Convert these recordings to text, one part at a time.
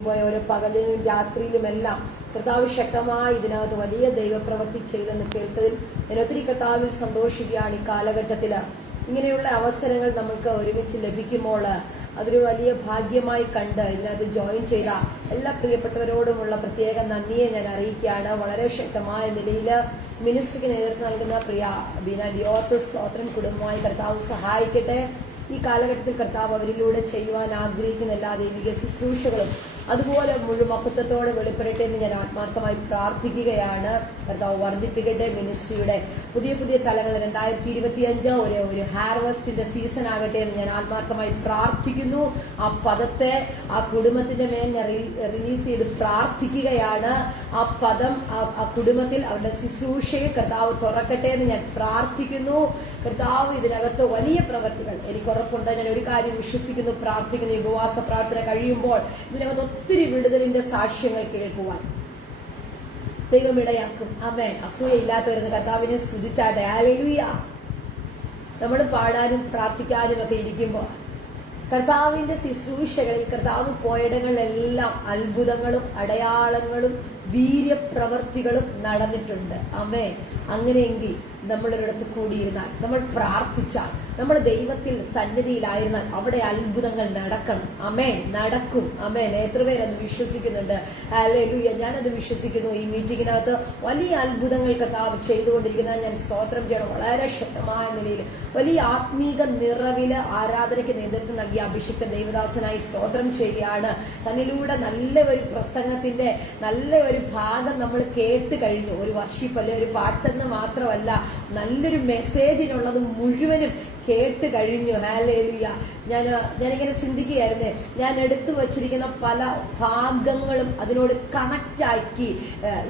ഓരോ പകലിലും രാത്രിയിലുമെല്ലാം കർത്താവ് ശക്തമായി ഇതിനകത്ത് വലിയ ദൈവപ്രവൃത്തി ചെയ്തെന്ന് കേട്ടതിൽ ഞാൻ ഒത്തിരി കർത്താവിൽ സന്തോഷിക്കുകയാണ്. ഈ കാലഘട്ടത്തില് ഇങ്ങനെയുള്ള അവസരങ്ങൾ നമുക്ക് ഒരുമിച്ച് ലഭിക്കുമ്പോൾ അതൊരു വലിയ ഭാഗ്യമായി കണ്ട് ഇതിനകത്ത് ജോയിൻ ചെയ്ത എല്ലാ പ്രിയപ്പെട്ടവരോടുമുള്ള പ്രത്യേക നന്ദിയെ ഞാൻ അറിയിക്കുകയാണ്. വളരെ ശക്തമായ നിലയിൽ മിനിസ്ട്രിക്ക് നേതൃത്വം നൽകുന്ന പ്രിയ ബീന ഡിയോർത്ത് സ്തോത്രം കുടുംബമായി കർത്താവ് സഹായിക്കട്ടെ. ഈ കാലഘട്ടത്തിൽ കർത്താവ് അവരിലൂടെ ചെയ്യുവാൻ ആഗ്രഹിക്കുന്ന എല്ലാ ദൈവിക ശുശ്രൂഷകളും അതുപോലെ മുഴുമഹത്വത്തോടെ വെളിപ്പെടട്ടെ എന്ന് ഞാൻ ആത്മാർത്ഥമായി പ്രാർത്ഥിക്കുകയാണ്. കർത്താവ് വർദ്ധിപ്പിക്കട്ടെ. മിനിസ്ട്രിയുടെ പുതിയ പുതിയ തലങ്ങൾ 2025 ഒരു ഹാർവസ്റ്റിന്റെ സീസൺ ആകട്ടെ എന്ന് ഞാൻ ആത്മാർത്ഥമായി പ്രാർത്ഥിക്കുന്നു. ആ പദത്തെ ആ കുടുംബത്തിന്റെ മേൽ റിലീസ് ചെയ്ത് പ്രാർത്ഥിക്കുകയാണ്. ആ പദം ആ കുടുംബത്തിൽ അവരുടെ ശുശ്രൂഷയെ കർത്താവ് തുറക്കട്ടെ എന്ന് ഞാൻ പ്രാർത്ഥിക്കുന്നു. കർത്താവ് ഇതിനകത്ത് വലിയ പ്രവർത്തികൾ എനിക്ക് ഉറപ്പുണ്ട്. ഞാൻ ഒരു കാര്യം വിശ്വസിക്കുന്നു, പ്രാർത്ഥിക്കുന്നു. ഈ ഉപവാസ പ്രാർത്ഥന കഴിയുമ്പോൾ ഇതിനകത്ത് ഒത്തിരി വിടുതലിന്റെ സാക്ഷ്യങ്ങൾ കേൾക്കുവാൻ ദൈവം ഇടയാക്കും. ആമേൻ. അസൂയയില്ലാത്തവരുന്ന കർത്താവിനെ സ്തുതിച്ചാട്ടെ. ഹല്ലേലൂയ. നമ്മൾ പാടാനും പ്രാർത്ഥിക്കാനും ഒക്കെ ഇരിക്കുമ്പോൾ കർത്താവിന്റെ ശുശ്രൂഷകളിൽ കർത്താവ് പോയിടങ്ങളിലെല്ലാം അത്ഭുതങ്ങളും അടയാളങ്ങളും വീര്യപ്രവർത്തികളും നടന്നിട്ടുണ്ട്. ആമേൻ. അങ്ങനെയെങ്കിൽ നമ്മളൊരിടത്ത് കൂടിയിരുന്നാൽ, നമ്മൾ പ്രാർത്ഥിച്ചാൽ, നമ്മൾ ദൈവത്തിൽ സന്നിധിയിലായിരുന്നാൽ അവിടെ അത്ഭുതങ്ങൾ നടക്കണം. അമേൻ. നടക്കും. അമേൻ. എത്ര പേരത് വിശ്വസിക്കുന്നുണ്ട്? ഹല്ലേലൂയ. ഞാനത് വിശ്വസിക്കുന്നു. ഈ മീറ്റിങ്ങിനകത്ത് വലിയ അത്ഭുതങ്ങൾ കർത്താവ് ചെയ്തുകൊണ്ടിരിക്കുന്ന ഞാൻ സ്തോത്രം ചെയ്യണം. വളരെ ശക്തമായ നിലയിൽ വലിയ ആത്മീക നിറവില് ആരാധനയ്ക്ക് നേതൃത്വം നൽകിയ അഭിഷിക്ത ദൈവദാസനായി സ്തോത്രം ചെയ്യുകയാണ്. തന്നിലൂടെ നല്ല ഒരു പ്രസംഗത്തിന്റെ നല്ല ഒരു ഭാഗം നമ്മൾ കേട്ട് കഴിഞ്ഞു. ഒരു വർഷിപ്പ് അല്ലെ ഒരു പാട്ടെന്ന് മാത്രമല്ല, നല്ലൊരു മെസ്സേജിനുള്ളത് മുഴുവനും കേട്ട് കഴിഞ്ഞു. ഹല്ലേലൂയ. ഞാനിങ്ങനെ ചിന്തിക്കുകയായിരുന്നേ, ഞാൻ എടുത്തു വച്ചിരിക്കുന്ന പല ഭാഗങ്ങളും അതിനോട് കണക്റ്റ് ആക്കി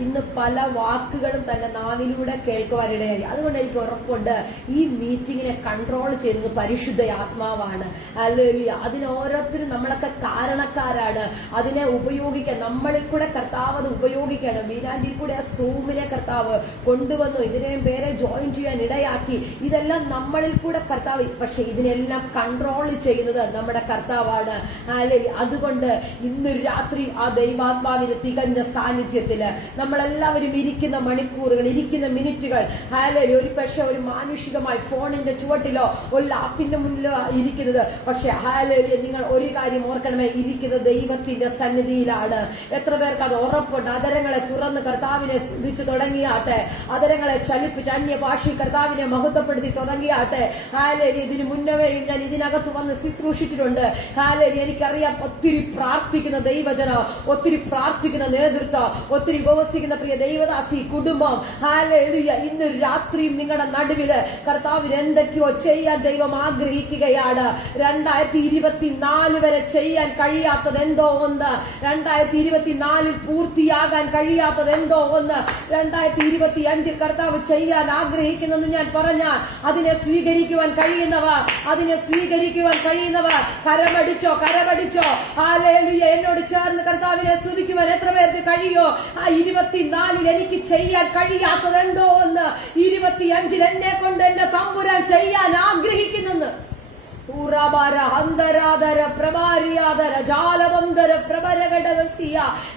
ഇന്ന് പല വാക്കുകളും തന്നെ നാവിലൂടെ കേൾക്കുവാനിടയായി. അതുകൊണ്ട് എനിക്ക് ഉറപ്പുണ്ട് ഈ മീറ്റിങ്ങിനെ കൺട്രോൾ ചെയ്യുന്നത് പരിശുദ്ധ ആത്മാവാണ്. ഹല്ലേലൂയ. അതിന് ഓരോരുത്തരും നമ്മളൊക്കെ കാരണക്കാരാണ്. അതിനെ ഉപയോഗിക്കാൻ നമ്മളിൽ കൂടെ കർത്താവ് അത് ഉപയോഗിക്കണം. ബീനാന്റിൽ കൂടെ ആ സൂമിനെ കർത്താവ് കൊണ്ടുവന്നു. ഇതിനെയും പേരെ ജോയിൻ ചെയ്യാൻ ഇടയാക്കി. ഇതെല്ലാം നമ്മളിൽ കൂടെ കർത്താവ്, പക്ഷെ ഇതിനെല്ലാം കൺട്രോൾ ചെയ്യുന്നത് നമ്മുടെ കർത്താവാണ്. ഹല്ലേലൂയ. അതുകൊണ്ട് ഇന്നൊരു രാത്രി ആ ദൈവാത്മാവിന്റെ തികഞ്ഞ സാന്നിധ്യത്തില് നമ്മളെല്ലാവരും ഇരിക്കുന്ന മണിക്കൂറുകൾ, ഇരിക്കുന്ന മിനിറ്റുകൾ, ഹല്ലേലൂയ, ഒരു പക്ഷെ ഒരു മാനുഷികമായി ഫോണിന്റെ ചുവട്ടിലോ ഒരു ലാപ്പിന്റെ മുന്നിലോ ഇരിക്കുന്നത്, പക്ഷെ ഹല്ലേലൂയ, നിങ്ങൾ ഒരു കാര്യം ഓർക്കണമേ, ഇരിക്കുന്ന ദൈവത്തിന്റെ സന്നിധിയിലാണ്. എത്ര പേർക്ക് അത് ഉറപ്പുണ്ട്? അതരങ്ങളെ തുറന്ന് കർത്താവിനെ സ്തുതിച്ചു തുടങ്ങിയാട്ടെ. അതരങ്ങളെ ചലിപ്പിച്ച് അന്യഭാഷയിൽ കർത്താവിനെ മഹത്വപ്പെടുത്തി തുടങ്ങിയാട്ടെ. ഹല്ലേലൂയ. ഇതിനു മുന്നമേ ഞാൻ ഇതിനകത്ത് വന്ന് ശുശ്രൂഷിച്ചിട്ടുണ്ട്. ഹല്ലേലൂയ. എനിക്കറിയാം ഒത്തിരി പ്രാർത്ഥിക്കുന്ന ദൈവജനം, ഒത്തിരി പ്രാർത്ഥിക്കുന്ന നേതൃത്വം, ഒത്തിരി ഉപവസിക്കുന്ന പ്രിയ ദൈവദാസി കുടുംബം. ഹല്ലേലൂയ. ഇന്ന് രാത്രിയും നിങ്ങളുടെ നടുവില് കർത്താവിന് എന്തൊക്കെയോ ചെയ്യാൻ ദൈവം ആഗ്രഹിക്കുകയാണ്. 2024 വരെ ചെയ്യാൻ കഴിയാത്തത് എന്തോ ഒന്ന്, 2024 പൂർത്തിയാകാൻ കഴിയാത്തത് എന്തോ ഒന്ന് 2025 കർത്താവ് ചെയ്യാൻ ആഗ്രഹിക്കുന്നെന്ന് ഞാൻ പറഞ്ഞാൽ അതിനെ സ്വീകരിക്കുവാൻ കഴിയുന്നവർ, അതിനെ സ്വീകരിക്കുവാൻ കഴിയുന്നവർ കരമടിച്ചോ, കരമടിച്ചോ. ഹല്ലേലൂയ. എന്നോട് ചേർന്ന് കർത്താവിനെ സ്തുതിക്കുവാൻ എത്ര പേർക്ക് കഴിയോ? ആ 24 എനിക്ക് ചെയ്യാൻ കഴിയാത്തത് എന്തോ ഒന്ന് 25 എന്നെ കൊണ്ട് എന്റെ തമ്പുരാൻ ചെയ്യാൻ ആഗ്രഹിക്കുന്നെന്ന്.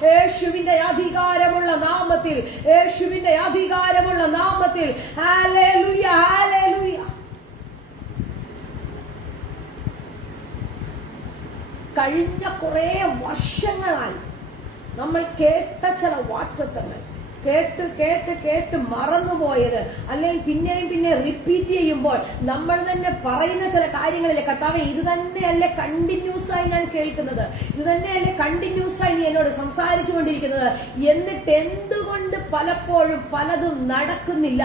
യേശുവിന്റെ അധികാരമുള്ള നാമത്തിൽ, യേശുവിന്റെ അധികാരമുള്ള നാമത്തിൽ. ഹല്ലേലൂയ. ഹല്ലേലൂയ. കഴിഞ്ഞ കുറെ വർഷങ്ങളായി നമ്മൾ കേട്ട ചില വാക്തത്വങ്ങൾ കേട്ട് കേട്ട് കേട്ട് മറന്നുപോയത്, അല്ലെങ്കിൽ പിന്നെ റിപ്പീറ്റ് ചെയ്യുമ്പോൾ നമ്മൾ തന്നെ പറയുന്ന ചില കാര്യങ്ങളില്ലേ, കർത്താവേ ഇത് തന്നെയല്ലേ കണ്ടിന്യൂസ് ആയി ഞാൻ കേൾക്കുന്നത്, ഇത് തന്നെയല്ലേ കണ്ടിന്യൂസ് ആയി നീ എന്നോട് സംസാരിച്ചു കൊണ്ടിരിക്കുന്നത്, എന്നിട്ട് എന്തുകൊണ്ട് പലപ്പോഴും പലതും നടക്കുന്നില്ല,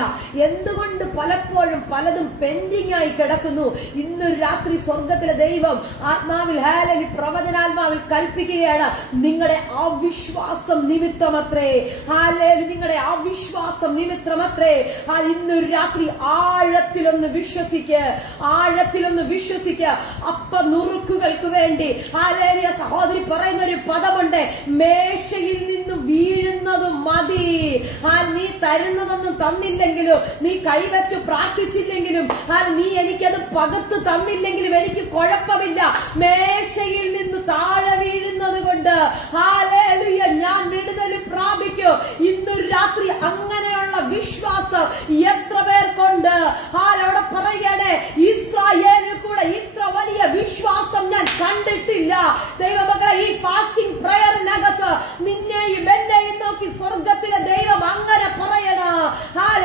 എന്തുകൊണ്ട് പലപ്പോഴും പലതും പെൻഡിങ് ആയി കിടക്കുന്നു. ഇന്നൊരു രാത്രി സ്വർഗത്തിലെ ദൈവം ആത്മാവിൽ, ഹല്ലേലൂയ, പ്രവചനാത്മാവിൽ കൽപ്പിക്കുകയാണ്, നിങ്ങളുടെ അവിശ്വാസം നിമിത്തമത്രേ. ഹല്ലേലൂയ. നിങ്ങളുടെ ആ വിശ്വാസം നിമിത്തമത്രേ. ഇന്നൊരു രാത്രി ആഴത്തിലൊന്ന് വിശ്വസിക്ക്. അപ്പ നുറുക്കുകൾക്ക് വേണ്ടി ഹല്ലേലൂയ സഹോദരി പറയുന്ന ഒരു പദമുണ്ട്, മേശയിൽ നിന്ന് വീഴുന്നത് മതി. നീ തരുന്നതൊന്നും തന്നില്ലെങ്കിലും, നീ കൈവച്ച് പ്രാർത്ഥിച്ചില്ലെങ്കിലും, നീ എനിക്കത് പകത്ത് തന്നില്ലെങ്കിലും എനിക്ക് കുഴപ്പമില്ല. മേശയിൽ നിന്ന് താഴെ വീഴുന്നത് കൊണ്ട് ഹല്ലേലൂയ ഞാൻ വിടുതൽ പ്രാപിക്കും. ഇന്നൊരു രാത്രി അങ്ങനെയുള്ള വിശ്വാസം എത്ര പേർക്കുണ്ട്? അവിടെ പറയുകയാണ്, ഇസ്രായേലിൽ കൂടെ ഇത്ര വലിയ വിശ്വാസം ഞാൻ കണ്ടിട്ടില്ല. ദൈവമക്കളെ, ഈ ഫാസ്റ്റിംഗ് പ്രയറിനകത്ത് നിന്നെയും എന്നെയും നോക്കി സ്വർഗത്തിലെ ദൈവം അങ്ങനെ പറയണം.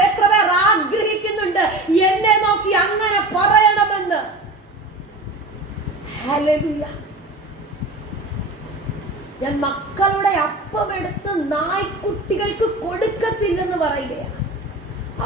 എത്ര പേർ ആഗ്രഹിക്കുന്നുണ്ട് എന്നെ നോക്കി അങ്ങനെ പറയണമെന്ന്? ഹല്ലേലൂയ. ഞാൻ മക്കളുടെ അപ്പം എടുത്ത് നായ്ക്കുട്ടികൾക്ക് കൊടുക്കത്തില്ലെന്ന് പറയുകയാണ്.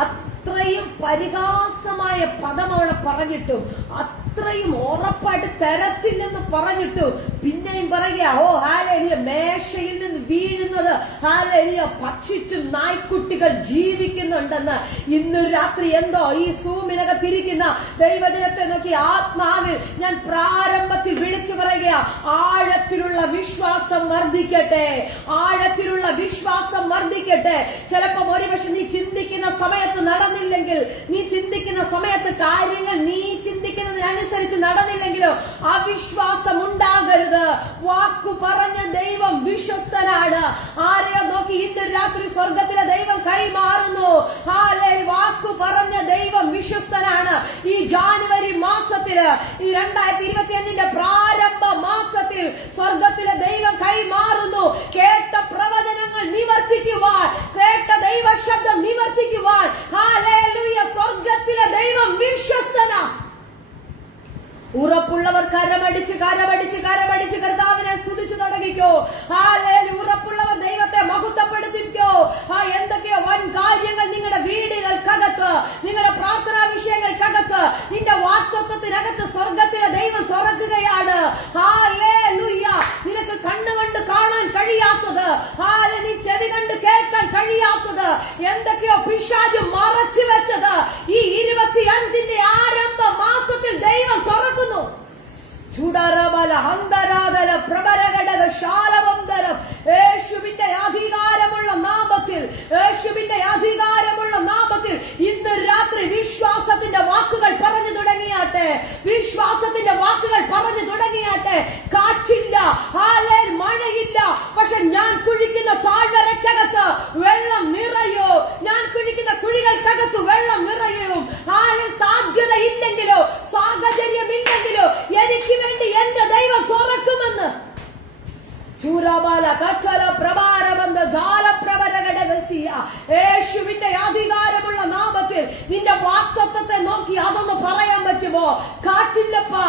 അത്രയും പരിഹാസമായ പദം അവിടെ പറഞ്ഞിട്ടും, അത്രയും ഉറപ്പായിട്ട് തരത്തില്ലെന്ന് പറഞ്ഞിട്ടു പിന്നെയും പറയുക, ഓ ഹല്ലേലൂയ, മേശയിൽ നിന്ന് വീഴുന്നത് ഹല്ലേലൂയ ഭക്ഷിച്ചും നായ്ക്കുട്ടികൾ ജീവിക്കുന്നുണ്ടെന്ന്. ഇന്ന് രാത്രി എന്തോ ഈ സൂമിനകത്തിരിക്കുന്ന ദൈവജനത്തെ നോക്കി ആത്മാവിൽ ഞാൻ പ്രാരംഭത്തിൽ വിളിച്ചു പറയുക, ആഴത്തിലുള്ള വിശ്വാസം വർദ്ധിക്കട്ടെ. ചിലപ്പോൾ ഒരുപക്ഷെ നീ ചിന്തിക്കുന്ന സമയത്ത് നടന്നില്ലെങ്കിൽ, നീ ചിന്തിക്കുന്ന സമയത്ത് കാര്യങ്ങൾ നീ ചിന്തിക്കുന്നതിനനുസരിച്ച് നടന്നില്ലെങ്കിലോ അവിശ്വാസം ഉണ്ടാകരുത്. വാക്കു പറഞ്ഞ ദൈവം വിശ്വസ്തനാണ്. ആരെയോ നോക്കി ഇന്ന് രാത്രി സ്വർഗത്തിലെ ദൈവം കൈമാറുന്നു. വാക്കു പറഞ്ഞ ദൈവം വിശ്വസ്തനാണ്. ഈ ജാനുവരി മാസത്തില്, ഈ 2025 പ്രാരംഭ മാസത്തിൽ സ്വർഗത്തിലെ ദൈവം കൈമാറുന്നു. കേട്ട പ്രവചനങ്ങൾ നിവർത്തിക്കുവാൻ, കേട്ട ദൈവ ശബ്ദം നിവർത്തിക്കുവാൻ ഹല്ലേലൂയ സ്വർഗത്തിലെ ദൈവം വിശ്വസ്തനാണ്. ഉറപ്പുള്ളവർ കരമടിച്ച് കർത്താവിനെ സ്തുതിച്ചു തുടങ്ങിക്കോ. ഹല്ലേലൂയ. ഉറപ്പുള്ളവർ ദൈവത്തെ മഹത്വപ്പെടുത്തിക്കോ. എന്തൊക്കെയോ വൻ കാര്യങ്ങൾ നിങ്ങളുടെ വീടുകൾക്കകത്ത്, നിങ്ങളുടെ പ്രാർത്ഥനാ വിഷയങ്ങൾക്കകത്ത്, നിന്റെ വാഗ്ദത്തത്തിനകത്ത് സ്വർഗത്തിലെ ദൈവം തുറക്കുകയാണ്. ഹല്ലേലൂയ. നിനക്ക് കണ്ണുകൊണ്ട് കാണാൻ കഴിയാത്തത്, നീ ചെവി കണ്ട് കേൾക്കാൻ കഴിയാത്തത്, എന്തൊക്കെയോ പിശാച് മറച്ചു വെച്ചത് ഈ 25 ആരംഭ മാസത്തിൽ ദൈവം തുറക്കുന്നു. യേശുവിന്റെ അധികാരമുള്ള നാമത്തിൽ ഇന്ന് രാത്രി വിശ്വാസത്തിന്റെ വാക്കുകൾ പറഞ്ഞു തുടങ്ങിയാട്ടെ. കാറ്റില്ല, മഴയില്ല, പക്ഷെ ഞാൻ കുഴിക്കുന്ന താഴ്വരക്കകത്ത് വെള്ളം നിറയോ, ഞാൻ കുഴിക്കുന്ന കുഴികൾക്കകത്ത് വെള്ളം നിറയും. സാധ്യതയില്ലെങ്കിലോ സാഹചര്യമില്ലെങ്കിലോ എനിക്ക് വേണ്ടി എന്റെ ദൈവം തുറക്കുമെന്ന്. യേശുവിന്റെ അധികാരമുള്ള നാമത്തിൽ നിന്റെ വാഗ്ദത്തത്തെ നോക്കി അതൊന്ന് പറയാൻ പറ്റുമോ? കാറ്റില്ലപ്പാ,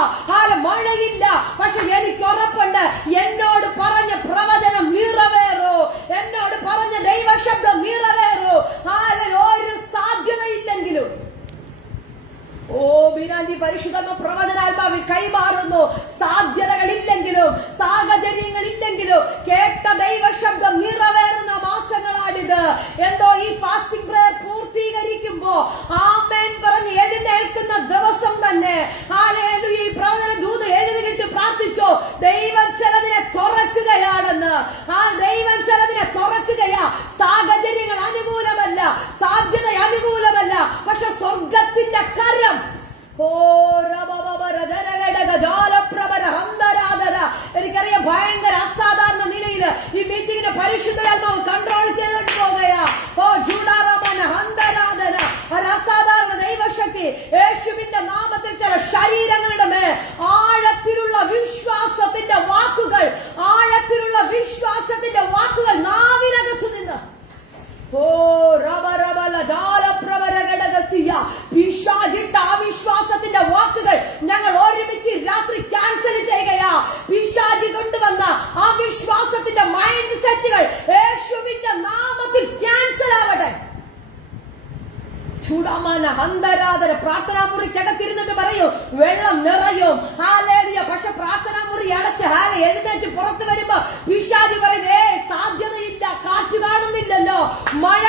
മഴയില്ല, പക്ഷെ എനിക്ക് ഉറപ്പുണ്ട് എന്നോട് പറഞ്ഞ പ്രവചനം നിറവേറോ, എന്നോട് പറഞ്ഞ ദൈവശബ്ദം നിറവേറോ. ഒരു സാധ്യതയില്ലെങ്കിലും ബിനാന്തി പരിശുദ്ധ പ്രവചനാത്മാവിൽ കൈമാറുന്നു. സാധ്യതകളില്ലെങ്കിലും സാഹചര്യങ്ങളില്ലെങ്കിലും കേട്ട ദൈവശബ്ദം നിറവേറുന്ന മാസങ്ങളാണിത്. എന്തോ ഈ ഫാസ്റ്റിംഗ് പ്രയർ പൂർത്തീകരിക്കുമ്പോ ആമേൻ പറഞ്ഞ് എഴുന്നേൽക്കുന്ന ദിവസം തന്നെ ഹല്ലേലൂയ ഈ പ്രവചന ദൂത് എഴുതിയിട്ട് പ്രാർത്ഥിച്ചോ, ദൈവം ചിലതിനെ തുറക്കുകയാണെന്ന്. ദൈവം ചിലതിനെ തുറക്കുകയാ. സാഹചര്യങ്ങൾ അനുകൂലമല്ല, സാധ്യത അനുകൂലമല്ല, പക്ഷെ സ്വർഗത്തിന്റെ കരം എനിക്കറിയാം ഭയങ്കര അസാധാരണ നിലയിൽ ഈ മീറ്റിംഗിന്റെ പരിശുദ്ധാത്മാവ് കൺട്രോൾ ചെയ്തിട്ട് പോകുകയാ. അസാധാരണ ദൈവശക്തി യേശുവിന്റെ നാമത്തിൽ ചില ശരീരങ്ങളുടെ മേൽ ആഴത്തിലുള്ള വിശ്വാസത്തിന്റെ വാക്കുകൾ നാവിനകത്തു നിന്ന് പിശാചിട്ട അവിശ്വാസത്തിന്റെ വാക്കുകൾ ഞങ്ങൾ ഒരുമിച്ച് രാത്രി ക്യാൻസൽ ചെയ്യുകയാ. പിശാചി കൊണ്ടുവന്ന അവിശ്വാസത്തിന്റെ മൈൻഡ് സെറ്റുകൾ യേശുവിന്റെ നാമത്തിൽ ക്യാൻസൽ ആവട്ടെ. ചൂടാമാന ഹന്തരാധന പ്രാർത്ഥനാ മുറിക്കകത്തിരുന്നിട്ട് പറയൂ വെള്ളം നിറയും. പക്ഷെ പ്രാർത്ഥനാ മുറി അടച്ച് എഴുന്നേറ്റ് പുറത്തു വരുമ്പോ പിശാചി പറയും സാധ്യതയില്ല, കാറ്റ് കാണുന്നില്ലല്ലോ, മഴ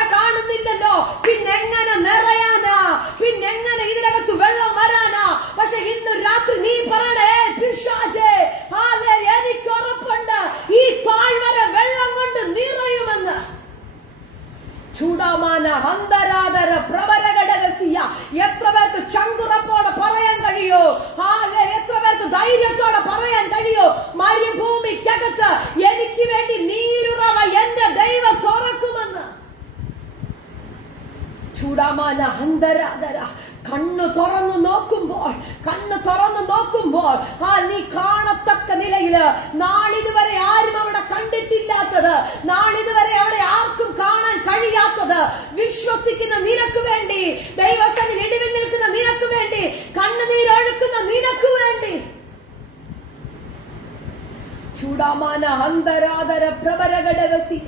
ചൂടാമാന ഹന്തരാധര പ്രവരഘടകസിയ. എത്ര പേർക്ക് ചങ്കുറപ്പോടെ പറയാൻ കഴിയോ? എത്ര പേർക്ക് ധൈര്യത്തോടെ പറയാൻ കഴിയോ? മരുഭൂമിക്കകത്ത് എനിക്ക് വേണ്ടി നീരുറവ എന്റെ ദൈവം തുറക്കുമെന്ന്. ചൂടാമാന ഹന്തരാധര. കണ്ണു തുറന്നു നോക്കുമ്പോൾ നീ കാണത്തക്ക നിലയില് നാളിതുവരെ ആരും അവിടെ കണ്ടിട്ടില്ലാത്തത്, നാളിതുവരെ അവിടെ ആർക്കും കാണാൻ കഴിയാത്തത്, വിശ്വസിക്കുന്ന നിനക്ക് വേണ്ടി, ദൈവസന്നിധിയിൽ ഇടിവിൽ നിൽക്കുന്ന നിനക്ക് വേണ്ടി, കണ്ണുനീരൊഴുക്കുന്ന നിനക്ക് വേണ്ടി. ചൂടാമാന അന്തരാധര പ്രവരഘടകസിയ.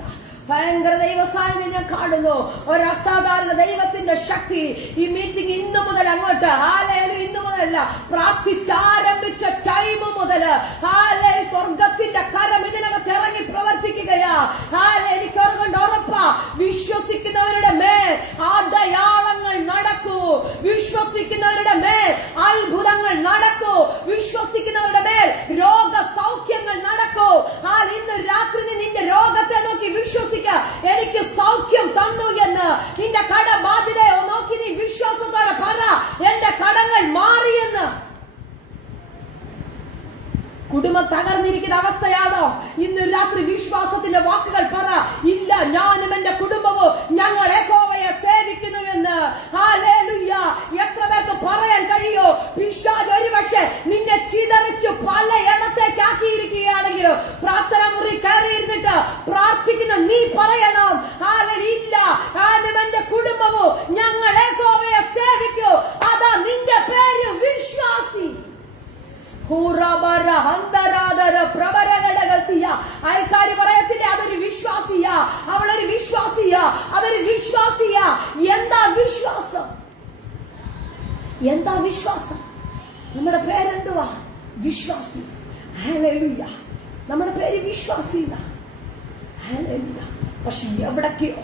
ഭയങ്കര ദൈവ സാന്നിധ്യം ഞാൻ കാണുന്നു. ഒരു അസാധാരണ ദൈവത്തിന്റെ ശക്തി ഈ മീറ്റിംഗ് ഇന്നു മുതൽ അങ്ങോട്ട് ഇന്നു മുതലല്ല, പ്രാർത്ഥിച്ചാരംഭിച്ച ടൈം മുതല് സ്വർഗത്തിന്റെ കരം ഇതിനകത്ത് ഇറങ്ങി പ്രവർത്തിക്കുകയാ. എനിക്ക് ഉറപ്പാ, വിശ്വസിക്കുന്നവരുടെ മേൽ അടയാളങ്ങൾ നടക്കൂ, വിശ്വസിക്കുന്നവരുടെ മേൽ അത്ഭുതങ്ങൾ നടക്കൂ, വിശ്വസിക്കുന്നവരുടെ മേൽ രോഗസൗഖ്യങ്ങൾ നടക്കൂ. ഇന്ന് രാത്രി നിന്റെ രോഗത്തെ നോക്കി വിശ്വസിക്കുക, എനിക്ക് സൗഖ്യം തന്നു എന്ന്. നിന്റെ കടബാധ്യതയോ നോക്കി നീ വിശ്വാസത്തോടെ പറ, എന്റെ കടങ്ങൾ മാറിയെന്ന്. കുടുംബം തകർന്നിരിക്കുന്ന അവസ്ഥയാണോ? ഇന്ന് രാത്രി വിശ്വാസത്തിന്റെ വാക്കുകൾ പറ, ഇല്ല, ഞാനും എന്റെ കുടുംബവും ഞങ്ങൾ യഹോവയെ സേവിക്കുന്നു എന്ന്. ഹല്ലേലൂയ. എത്ര പേർക്ക് പറയാൻ കഴിയോ? പിശാച് ഒരുപക്ഷെ നിന്നെ ചിതറിച്ച് പല ഇടത്തേക്ക് ആക്കിയിരിക്കുകയാണെങ്കിലും പ്രാർത്ഥന മുറി കയറിയിരുന്നിട്ട് പ്രാർത്ഥിക്കുന്ന നീ പറയണം, ഇല്ല, ഞാനും എന്റെ കുടുംബവും ഞങ്ങൾ യഹോവയെ സേവിക്കൂ. അതാ നിന്റെ പേര് വിശ്വാസി. അയൽക്കാരി പറയത്തില്ല, അതൊരു വിശ്വാസിയാ, അവളൊരു വിശ്വാസിയാ, അതൊരു വിശ്വാസിയാ. എന്താ വിശ്വാസം? എന്താ വിശ്വാസം? നമ്മുടെ പേരെന്തുവാ? വിശ്വാസി. ഹല്ലേലൂയ. നമ്മുടെ പേര് വിശ്വാസി. ഹല്ലേലൂയ. പക്ഷെ എവിടൊക്കെയോ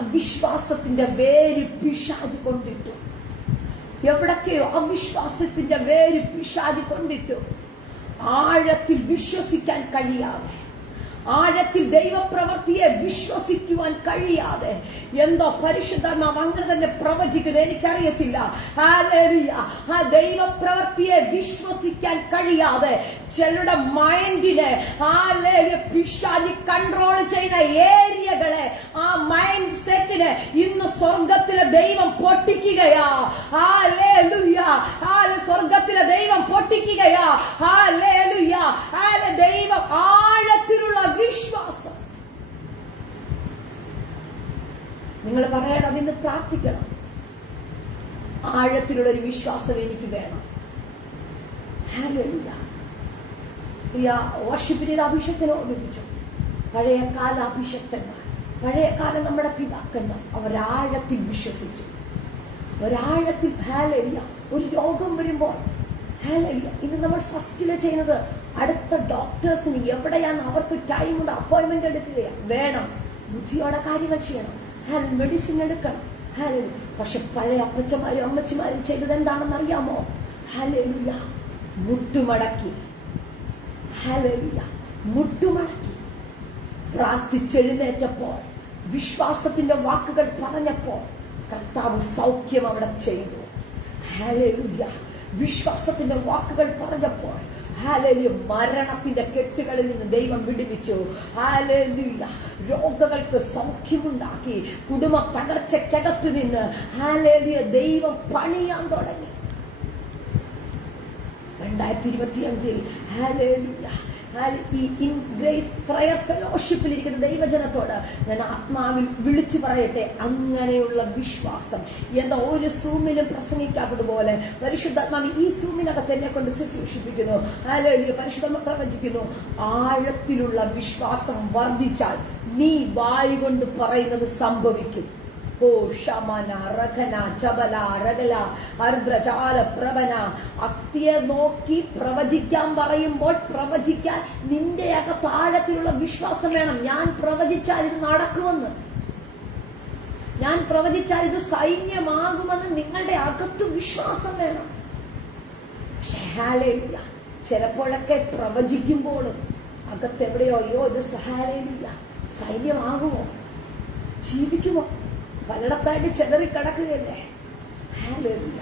അവിശ്വാസത്തിന്റെ വേര് പിശാച് കൊണ്ടിട്ടു. എവിടൊക്കെയോ അവിശ്വാസത്തിന്റെ വേര് പിശാച് കൊണ്ടിട്ടു. ആഴത്തിൽ വിശ്വസിക്കാൻ കഴിയാതെ, ആഴത്തിൽ ദൈവപ്രവൃത്തിയെ വിശ്വസിക്കുവാൻ കഴിയാതെ എന്തോ പരിശുദ്ധാത്മാവ് അങ്ങനെ തന്നെ പ്രവചിക്കുന്നു. എനിക്കറിയത്തില്ല. ഹല്ലേലൂയ. ആ ദൈവപ്രവൃത്തിയെ വിശ്വസിക്കാൻ കഴിയാതെ ചിലരുടെ മൈൻഡിനെ പിശാച് കൺട്രോൾ ചെയ്യുന്ന ഏരിയകളെ, ആ മൈൻഡ് സെറ്റിനെ ഇന്ന് സ്വർഗത്തിലെ ദൈവം പൊട്ടിക്കുകയാ. ഹല്ലേലൂയ. സ്വർഗത്തിലെ ദൈവം പൊട്ടിക്കുകയാ. ഹല്ലേലൂയ. ദൈവം ആഴത്തിലുള്ള വിശ്വാസം. നിങ്ങൾ പറയണം, ഇന്ന് പ്രാർത്ഥിക്കണം, ആഴത്തിലുള്ള ഒരു വിശ്വാസം എനിക്ക് വേണം. ഹല്ലേലൂയ. വർഷിപ്പിന്റെ അഭിഷേകത്തിനെ ഓർമ്മിപ്പിച്ചു. പഴയ കാല അഭിഷക്തന്മാർ, പഴയ കാലം നമ്മുടെ പിതാക്കന്മാർ, അവരാഴത്തിൽ വിശ്വസിച്ചു, ഒരാഴത്തിൽ. ഹല്ലേലൂയ. ഒരു രോഗം വരുമ്പോൾ ഹല്ലേലൂയ, ഇന്ന് നമ്മൾ ഫസ്റ്റില് ചെയ്യുന്നത് അടുത്ത ഡോക്ടേഴ്സിന് എവിടെയാണ് അവർക്ക് ടൈം ഉണ്ട്, അപ്പോയിന്റ്മെന്റ് എടുക്കുകയാണ്. വേണം, ബുദ്ധിയോടെ കാര്യങ്ങൾ ചെയ്യണം, മെഡിസിൻ എടുക്കണം. ഹല്ലേലൂയ. പക്ഷെ പഴയ അപ്പച്ചമാരും അമ്മച്ചിമാരും ചെയ്തത് എന്താണെന്ന് അറിയാമോ? ഹല്ലേലൂയ, മുട്ടുമടക്കി. ഹല്ലേലൂയ, മുട്ടുമടക്കി പ്രാർത്ഥിച്ചെഴുന്നേറ്റപ്പോൾ, വിശ്വാസത്തിന്റെ വാക്കുകൾ പറഞ്ഞപ്പോൾ കർത്താവ് സൗഖ്യം അവിടെ ചെയ്തു. ഹല്ലേലൂയ. വിശ്വാസത്തിന്റെ വാക്കുകൾ പറഞ്ഞപ്പോൾ ഹല്ലേലൂയ, മരണത്തിന്റെ കെട്ടുകളിൽ നിന്ന് ദൈവം വിടുവിച്ചു. ഹല്ലേലൂയ. രോഗങ്ങൾക്ക് സൗഖ്യമുണ്ടാക്കി. കുടുംബ തകർച്ചക്കകത്തു നിന്ന് ഹല്ലേലൂയ ദൈവം പണിയാൻ തുടങ്ങി. 2025 ഹല്ലേലൂയ ഈ ഇൻ ഗ്രേസ് പ്രയർ ഫെലോഷിപ്പിൽ ഇരിക്കുന്ന ദൈവജനത്തോട് ഞാൻ ആത്മാവിൽ വിളിച്ചു പറയട്ടെ, അങ്ങനെയുള്ള വിശ്വാസം. എന്താ ഒരു സൂമിലും പ്രസംഗിക്കാത്തതുപോലെ പരിശുദ്ധാത്മാവ് ഈ സൂമിനകത്ത് എന്നെ കൊണ്ട് ശുശ്രൂഷിപ്പിക്കുന്നു. ഹല്ലേലൂയ. പരിശുദ്ധാത്മ പ്രവചിക്കുന്നു, ആഴത്തിലുള്ള വിശ്വാസം വർദ്ധിച്ചാൽ നീ വായു കൊണ്ട് പറയുന്നത് സംഭവിക്കും. അസ്ഥിയെ നോക്കി പ്രവചിക്കാൻ പറയുമ്പോൾ പ്രവചിക്കാൻ നിന്റെ അകത്ത് ആഴത്തിലുള്ള വിശ്വാസം വേണം. ഞാൻ പ്രവചിച്ചാൽ ഇത് നടക്കുമെന്ന്, ഞാൻ പ്രവചിച്ചാൽ ഇത് സൈന്യമാകുമെന്ന് നിങ്ങളുടെ അകത്ത് വിശ്വാസം വേണം. ഹല്ലേലൂയ. ചിലപ്പോഴൊക്കെ പ്രവചിക്കുമ്പോഴും അകത്ത് എവിടെയോ ഇത് ഹല്ലേലൂയ സൈന്യമാകുമോ, ജീവിക്കുമോ? പലയിടത്തായിട്ട് ചെതറിക്കിടക്കുകയല്ലേ. ഹല്ലേലൂയ.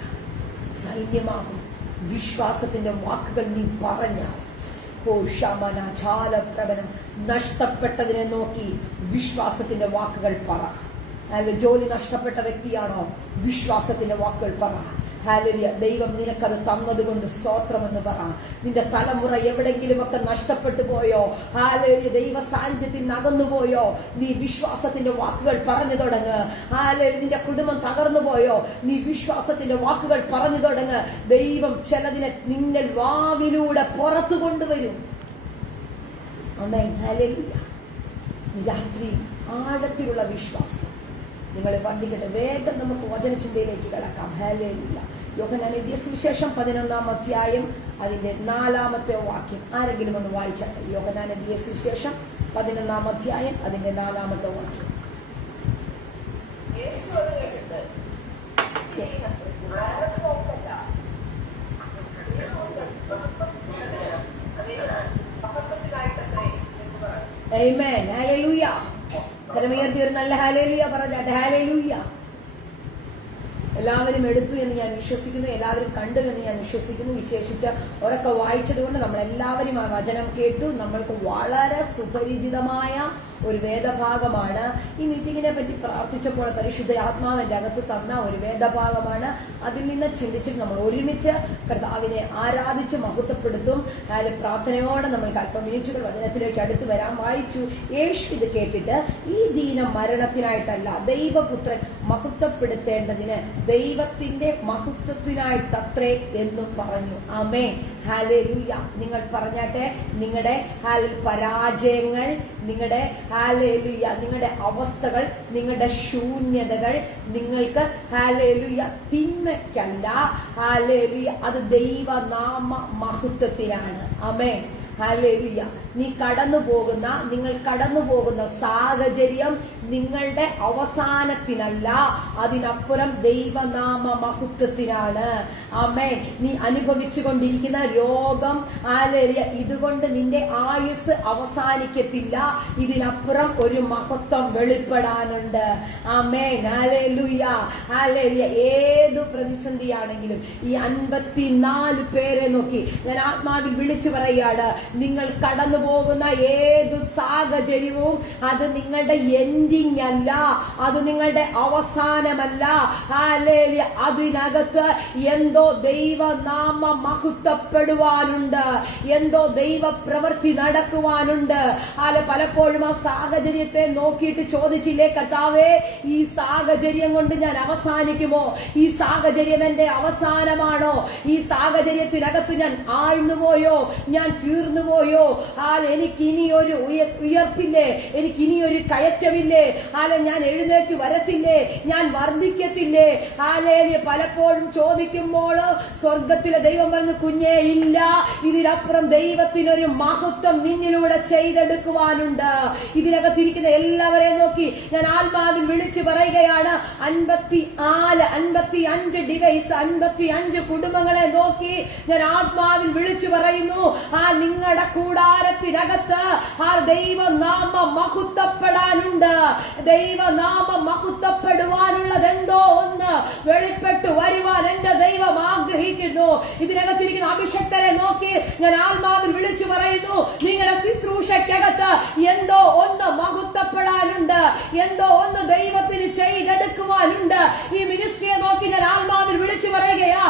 സൈന്യമാകും വിശ്വാസത്തിന്റെ വാക്കുകൾ നീ പറഞ്ഞാൽ. ഓ ശമന ചാലപ്രവനം. നഷ്ടപ്പെട്ടതിനെ നോക്കി വിശ്വാസത്തിന്റെ വാക്കുകൾ പറ. അല്ലെ, ജോലി നഷ്ടപ്പെട്ട വ്യക്തിയാണോ? വിശ്വാസത്തിന്റെ വാക്കുകൾ പറ. ഹല്ലേലൂയ. ദൈവം നിനക്കത് തന്നതുകൊണ്ട് സ്തോത്രമെന്ന് പറ. നിന്റെ തലമുറ എവിടെങ്കിലുമൊക്കെ നഷ്ടപ്പെട്ടു പോയോ? ഹല്ലേലൂയ. ദൈവ സാന്നിധ്യത്തിൽ നകന്നുപോയോ? നീ വിശ്വാസത്തിന്റെ വാക്കുകൾ പറഞ്ഞു തുടങ്ങ്. ഹല്ലേലൂയ. നിന്റെ കുടുംബം തകർന്നു പോയോ? നീ വിശ്വാസത്തിന്റെ വാക്കുകൾ പറഞ്ഞു തുടങ്ങ്. ദൈവം ചിലതിനെ നിന്നെ വാവിലൂടെ പുറത്തു കൊണ്ടുവരും. ആമേൻ. ഹല്ലേലൂയ. രാത്രി ആഴത്തിലുള്ള വിശ്വാസം നിങ്ങളെ വർദ്ധിക്കട്ടെ. വേഗം നമുക്ക് വചനചിന്തയിലേക്ക് കടക്കാം. ഹല്ലേലൂയ. യോഹന്നാൻ എഴുതിയ സുവിശേഷം 11-ാം അധ്യായം അതിന്റെ 4-ാമത്തെ വാക്യം ആരെങ്കിലും ഒന്ന് വായിച്ചാട്ടെ. യോഹന്നാൻ എഴുതിയ സുവിശേഷം 11-ാം അധ്യായം അതിന്റെ 4-ാമത്തെ വാക്യം. ആമേൻ. ഹല്ലേലൂയ. കരമുയർത്തി ഒരു നല്ല ഹല്ലേലൂയ പറഞ്ഞാട്ടെ. ഹല്ലേലൂയ. എല്ലാവരും എടുത്തു എന്ന് ഞാൻ വിശ്വസിക്കുന്നു. എല്ലാവരും കണ്ടു എന്ന് ഞാൻ വിശ്വസിക്കുന്നു. വിശേഷിച്ച് ഉറക്കെ വായിച്ചതുകൊണ്ട് നമ്മളെല്ലാവരും ആ വചനം കേട്ടു. നമ്മൾക്ക് വളരെ സുപരിചിതമായ ഒരു വേദഭാഗമാണ്. ഈ മീറ്റിങ്ങിനെ പറ്റി പ്രാർത്ഥിച്ചപ്പോൾ പരിശുദ്ധ ആത്മാവിന്റെ അകത്ത് തന്ന ഒരു വേദഭാഗമാണ്. അതിൽ നിന്ന് ചിന്തിച്ചിട്ട് നമ്മൾ ഒരുമിച്ച് കർത്താവിനെ ആരാധിച്ച് മഹത്വപ്പെടുത്തും. അതിൽ പ്രാർത്ഥനയോടെ നമ്മൾക്ക് അല്പം മിനിറ്റുകൾ വചനത്തിലേക്ക് അടുത്ത് വരാൻ. വായിച്ചു. യേശു ഇത് കേട്ടിട്ട്, ഈ ദീനം മരണത്തിനായിട്ടല്ല, ദൈവപുത്രൻ മഹത്വപ്പെടുത്തേണ്ടതിന് ദൈവത്തിന്റെ മഹത്വത്തിനായിട്ടത്രേ എന്നും പറഞ്ഞു. ആമേൻ. ഹല്ലേലൂയ. നിങ്ങൾ പറഞ്ഞാട്ടെ, നിങ്ങളുടെ പരാജയങ്ങൾ, നിങ്ങളുടെ ഹല്ലേലൂയ, നിങ്ങളുടെ അവസ്ഥകൾ, നിങ്ങളുടെ ശൂന്യതകൾ നിങ്ങൾക്ക് ഹല്ലേലൂയ തിന്മയ്ക്കല്ല. ഹല്ലേലൂയ. അത് ദൈവനാമ മഹത്വത്തിനാണ്. ആമേൻ. ഹല്ലേലൂയ. നിങ്ങൾ കടന്നു പോകുന്ന സാഹചര്യം നിങ്ങളുടെ അവസാനത്തിനല്ല, അതിനപ്പുറം ദൈവനാമ മഹത്വത്തിനാണ്. ആമേൻ. നീ അനുഭവിച്ചു കൊണ്ടിരിക്കുന്ന രോഗം, ഹല്ലേലൂയ, ഇതുകൊണ്ട് നിന്റെ ആയുസ് അവസാനിക്കത്തില്ല. ഇതിനപ്പുറം ഒരു മഹത്വം വെളിപ്പെടാനുണ്ട്. ആമേൻ. ഹല്ലേലൂയ. ഹല്ലേലൂയ. ഏതു പ്രതിസന്ധിയാണെങ്കിലും ഈ 54 പേരെ നോക്കി ഞാൻ ആത്മാവിൽ വിളിച്ചു പറയുകയാണ്, നിങ്ങൾ കടന്നു പോകുന്ന ഏതു സാഹചര്യവും അത് നിങ്ങളുടെ എൻഡിങ് അല്ല, അത് നിങ്ങളുടെ അവസാനമല്ല. ഹല്ലേലൂയ. അതിനകത്ത് എന്തോ ദൈവനാമ മഹത്വപ്പെടുവാനുണ്ട്, എന്തോ ദൈവ പ്രവൃത്തി നടക്കുവാനുണ്ട്. പലപ്പോഴും ആ സാഹചര്യത്തെ നോക്കിയിട്ട് ചോദിച്ചില്ലേ, കർത്താവേ, ഈ സാഹചര്യം കൊണ്ട് ഞാൻ അവസാനിക്കുമോ? ഈ സാഹചര്യം എന്റെ അവസാനമാണോ? ഈ സാഹചര്യത്തിനകത്ത് ഞാൻ ആഴ്ന്നുപോയോ? ഞാൻ തീർന്നുപോയോ? എനിക്കിനി ഒരു ഉയർപ്പില്ലേ? എനിക്കിനി ഒരു കയറ്റമില്ലേ? ഞാൻ എഴുന്നേറ്റ് വരത്തില്ലേ? ഞാൻ വർദ്ധിക്കത്തില്ലേ? പലപ്പോഴും ചോദിക്കുമ്പോൾ സ്വർഗത്തിലെ ദൈവം പറഞ്ഞു, കുഞ്ഞേ, ഇല്ല, ഇതിനപ്പുറം ദൈവത്തിനൊരു മഹത്വം നിന്നിലൂടെ ചെയ്തെടുക്കുവാനുണ്ട്. ഇതിനകത്തിരിക്കുന്ന എല്ലാവരെയും നോക്കി ഞാൻ ആത്മാവിൽ വിളിച്ചു പറയുകയാണ്, 55 ഡിവൈസ്, 55 കുടുംബങ്ങളെ നോക്കി ഞാൻ ആത്മാവിൽ വിളിച്ചു പറയുന്നു, നിങ്ങളുടെ കൂടാരത്തിനകത്ത് ദൈവനാമ മഹത്വപ്പെടാനുണ്ട്. ദൈവനാമ മഹത്വപ്പെടുവാനുള്ളത് എന്തോ ഒന്ന് വെളിപ്പെട്ടു വരുവാൻ എന്റെ ദൈവം ആഗ്രഹിക്കുന്നു. ഇതിനകത്തിരിക്കുന്ന അഭിഷക്തരെ നോക്കി ഞാൻ ആത്മാവിൽ വിളിച്ചു പറയുന്നു, നിങ്ങളുടെ ശുശ്രൂഷയ്ക്കകത്ത് എന്തോ ഒന്ന് മഹത്വപ്പെടാനുണ്ട്, എന്തോ ഒന്ന് ദൈവത്തിന് ചെയ്തെടുക്കുവാനുണ്ട്. ഈ മിനിസ്ട്രിയെ നോക്കി ഞാൻ ആത്മാവിൽ വിളിച്ചു പറയുകയാ,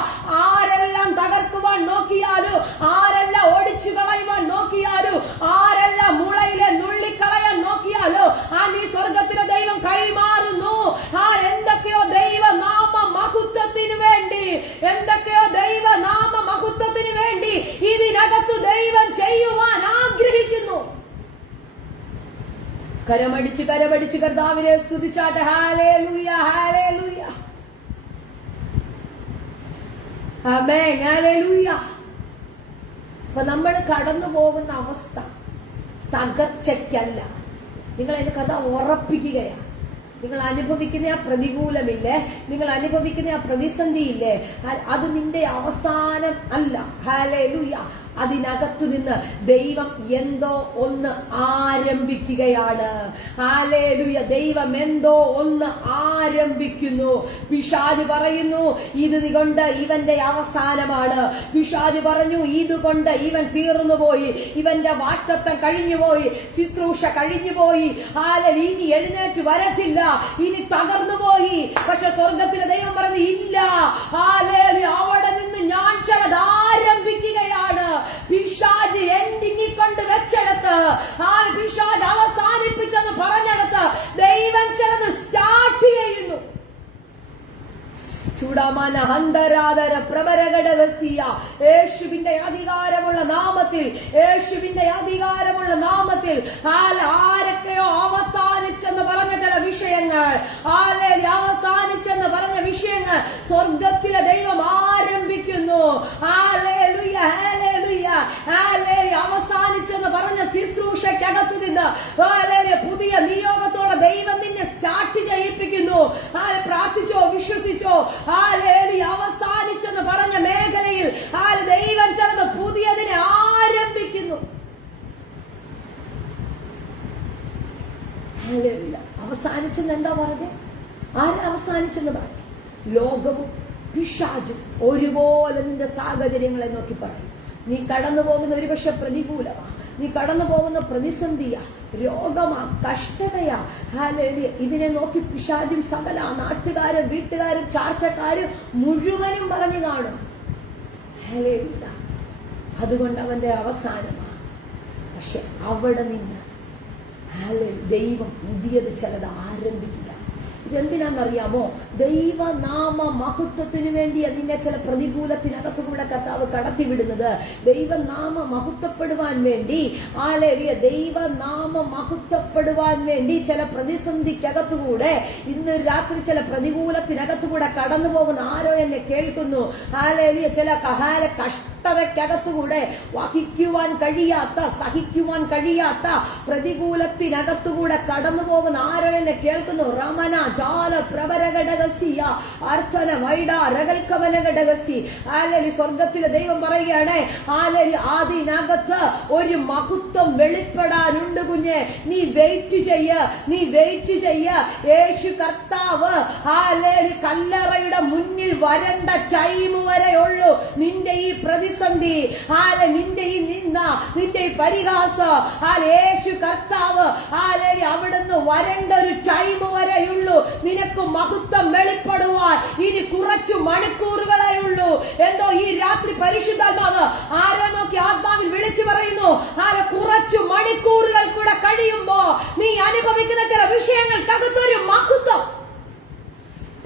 ആരെല്ലാം തകർക്കുവാൻ നോക്കിയാലും, ആരെല്ലാം ഓടിച്ചു കളയുവാൻ നോക്കിയാലും, ആരെല്ലാം മുളയിലെ നുള്ളിക്കളയാൻ നോക്കിയാലോ, ഈ സ്വർഗത്തിലെ ദൈവം കൈമാറുന്നു. എന്തൊക്കെയോ ദൈവനാമ മഹത്വത്തിന് വേണ്ടി, എന്തൊക്കെയോ ദൈവനാമ മഹത്വത്തിന് വേണ്ടി ഇതിനകത്ത് ദൈവം ചെയ്യുവാൻ ആഗ്രഹിക്കുന്നു. കരമടിച്ച് കർത്താവിനെ സ്തുതിച്ചാട്ടെ. ഹല്ലേലൂയ, ഹല്ലേലൂയ, ആമേൻ, ഹല്ലേലൂയ. അപ്പൊ നമ്മൾ കടന്നു പോകുന്ന അവസ്ഥ തകർച്ചയ്ക്കല്ല. നിങ്ങൾ അതിന്റെ കഥ ഉറപ്പിക്കുകയാണ്. നിങ്ങൾ അനുഭവിക്കുന്ന ആ പ്രതികൂലമില്ലേ, നിങ്ങൾ അനുഭവിക്കുന്ന ആ പ്രതിസന്ധിയില്ലേ, അത് നിന്റെ അവസാനം അല്ല. ഹല്ലേലൂയ. അതിനകത്തു നിന്ന് ദൈവം എന്തോ ഒന്ന് ആരംഭിക്കുകയാണ്. ഹല്ലേലൂയ. ദൈവം എന്തോ ഒന്ന് ആരംഭിക്കുന്നു. പിശാച് പറയുന്നു ഇതുകൊണ്ട് ഇവന്റെ അവസാനമാണ്. പിശാച് പറഞ്ഞു ഇതുകൊണ്ട് ഇവൻ തീർന്നുപോയി, ഇവന്റെ വാഗ്ദത്തം കഴിഞ്ഞുപോയി, ശുശ്രൂഷ കഴിഞ്ഞുപോയി, ഇനി എഴുന്നേറ്റ് വരത്തില്ല, ഇനി തകർന്നുപോയി. പക്ഷെ സ്വർഗത്തിലെ ദൈവം പറഞ്ഞു ഇല്ല, അവിടെ നിന്ന് ഞാൻ ചിലത് ആരംഭിക്കുകയാണ്. പിശാച് എൻഡിങ് കൊണ്ട് വെച്ചെടുത്ത്, പിശാച് അവസാനിപ്പിച്ചെന്ന് പറഞ്ഞെടുത്ത് ദൈവം ചിലത് സ്റ്റാർട്ട് ചെയ്യുന്നു. ചൂടാമാന ഹന്തരാധര പ്രബരഘടകസിയ. യേശുവിന്റെ അധികാരമുള്ള നാമത്തിൽ, യേശുവിന്റെ അധികാരമുള്ള നാമത്തിൽ ആരൊക്കെയോ അവസാനിച്ചെന്ന് പറഞ്ഞ ചില വിഷയങ്ങൾ, അവസാനിച്ചെന്ന് പറഞ്ഞ വിഷയങ്ങൾ സ്വർഗത്തിലെ ദൈവം ആരംഭിക്കുന്നു. Hallelujah, hallelujah, hallelujah. അവസാനിച്ചെന്ന് പറഞ്ഞ ശുശ്രൂഷയ്ക്കകത്തു നിന്ന് പുതിയ നിയോഗത്തോടെ ദൈവം നിന്നെ സ്റ്റാർട്ട് ചെയ്യിപ്പിക്കുന്നു. പ്രാർത്ഥിച്ചോ, വിശ്വസിച്ചോ. അവസാനിച്ചെന്ന് പറഞ്ഞ മേഖലയിൽ ദൈവം ചിലത് പുതിയതിനെ ആരംഭിക്കുന്നു. അവസാനിച്ചെന്ന് എന്താ പറഞ്ഞത്? അവസാനിച്ചെന്ന് പറഞ്ഞു. ലോകവും പിശാചും ഒരുപോലെ നിന്റെ സാഹചര്യങ്ങളെ നോക്കി പറയും. നീ കടന്നു പോകുന്ന ഒരുപക്ഷെ പ്രതികൂലമാ, നീ കടന്നു പോകുന്ന പ്രതിസന്ധിയാ, രോഗമാ, കഷ്ടതയാ. ഹല്ലേലൂയ. ഇതിനെ നോക്കി പിശാചും സകല നാട്ടുകാരും വീട്ടുകാരും ചാർച്ചക്കാരും മുഴുവനും പറഞ്ഞു കാണും. ഹല്ലേലൂയ. അതുകൊണ്ട് അവന്റെ അവസാനമാണ്. പക്ഷെ അവിടെ നിന്ന് ദൈവം പുതിയത് ചിലത് ആരംഭിക്കുക. ഇതെന്തിനാണെന്നറിയാമോ? ദൈവനാമ മഹത്വത്തിന് വേണ്ടി അതിന്റെ ചില പ്രതികൂലത്തിനകത്തുകൂടെ കർത്താവ് കടത്തിവിടുന്നത്. ദൈവനാമ മഹത്വപ്പെടുവാൻ വേണ്ടി, ദൈവനാമ മഹത്വപ്പെടുവാൻ വേണ്ടി ചില പ്രതിസന്ധിക്കകത്തുകൂടെ, ഇന്ന് രാത്രി ചില പ്രതികൂലത്തിനകത്തുകൂടെ കടന്നു പോകുന്ന ആരോ എന്നെ കേൾക്കുന്നു. ചില കഷ്ടതയ്ക്കകത്തുകൂടെ വഹിക്കുവാൻ കഴിയാത്ത, സഹിക്കുവാൻ കഴിയാത്ത പ്രതികൂലത്തിനകത്തുകൂടെ കടന്നു പോകുന്ന ആരോ എന്നെ കേൾക്കുന്നു. റമന ജാല പ്രവരഘടകസിയ അർത്ഥന വൈഡ രകൽക്കവനഘടകസി. സ്വർഗത്തിലെ ദൈവം പറയുകയാണ്, അതിനകത്ത് ഒരു മഹത്വം വെളിപ്പെടാനുണ്ട് കുഞ്ഞെ. നീ വെയിറ്റ് ചെയ്യ, നീ വെയിറ്റ് ചെയ്യ. യേശു കർത്താവ് കല്ലറയുടെ മുന്നിൽ വരേണ്ട ടൈം വരെയുള്ളൂ നിന്റെ ഈ പ്രതിസന്ധി, നിന്റെ ഈ നിന്ന, നിന്റെ ഈ പരിഹാസം. യേശു കർത്താവ് അവിടുന്ന് വരേണ്ട ഒരു ടൈം വരെയുള്ളൂ നിനക്ക് മഹത്വം വെളിപ്പെടുവാൻ. ഇനി കുറച്ചു മണിക്കൂറുകളേ ഉള്ളൂ. എന്തോ ഈ രാത്രി പരിശുദ്ധാത്മാവ് ആരെ നോക്കി ആത്മാവിൽ വിളിച്ചു പറയുന്നു, കുറച്ചു മണിക്കൂറുകൾ കൂടെ കഴിയുമ്പോ നീ അനുഭവിക്കുന്ന ചില വിഷയങ്ങൾക്കകത്തൊരു മഹത്വം.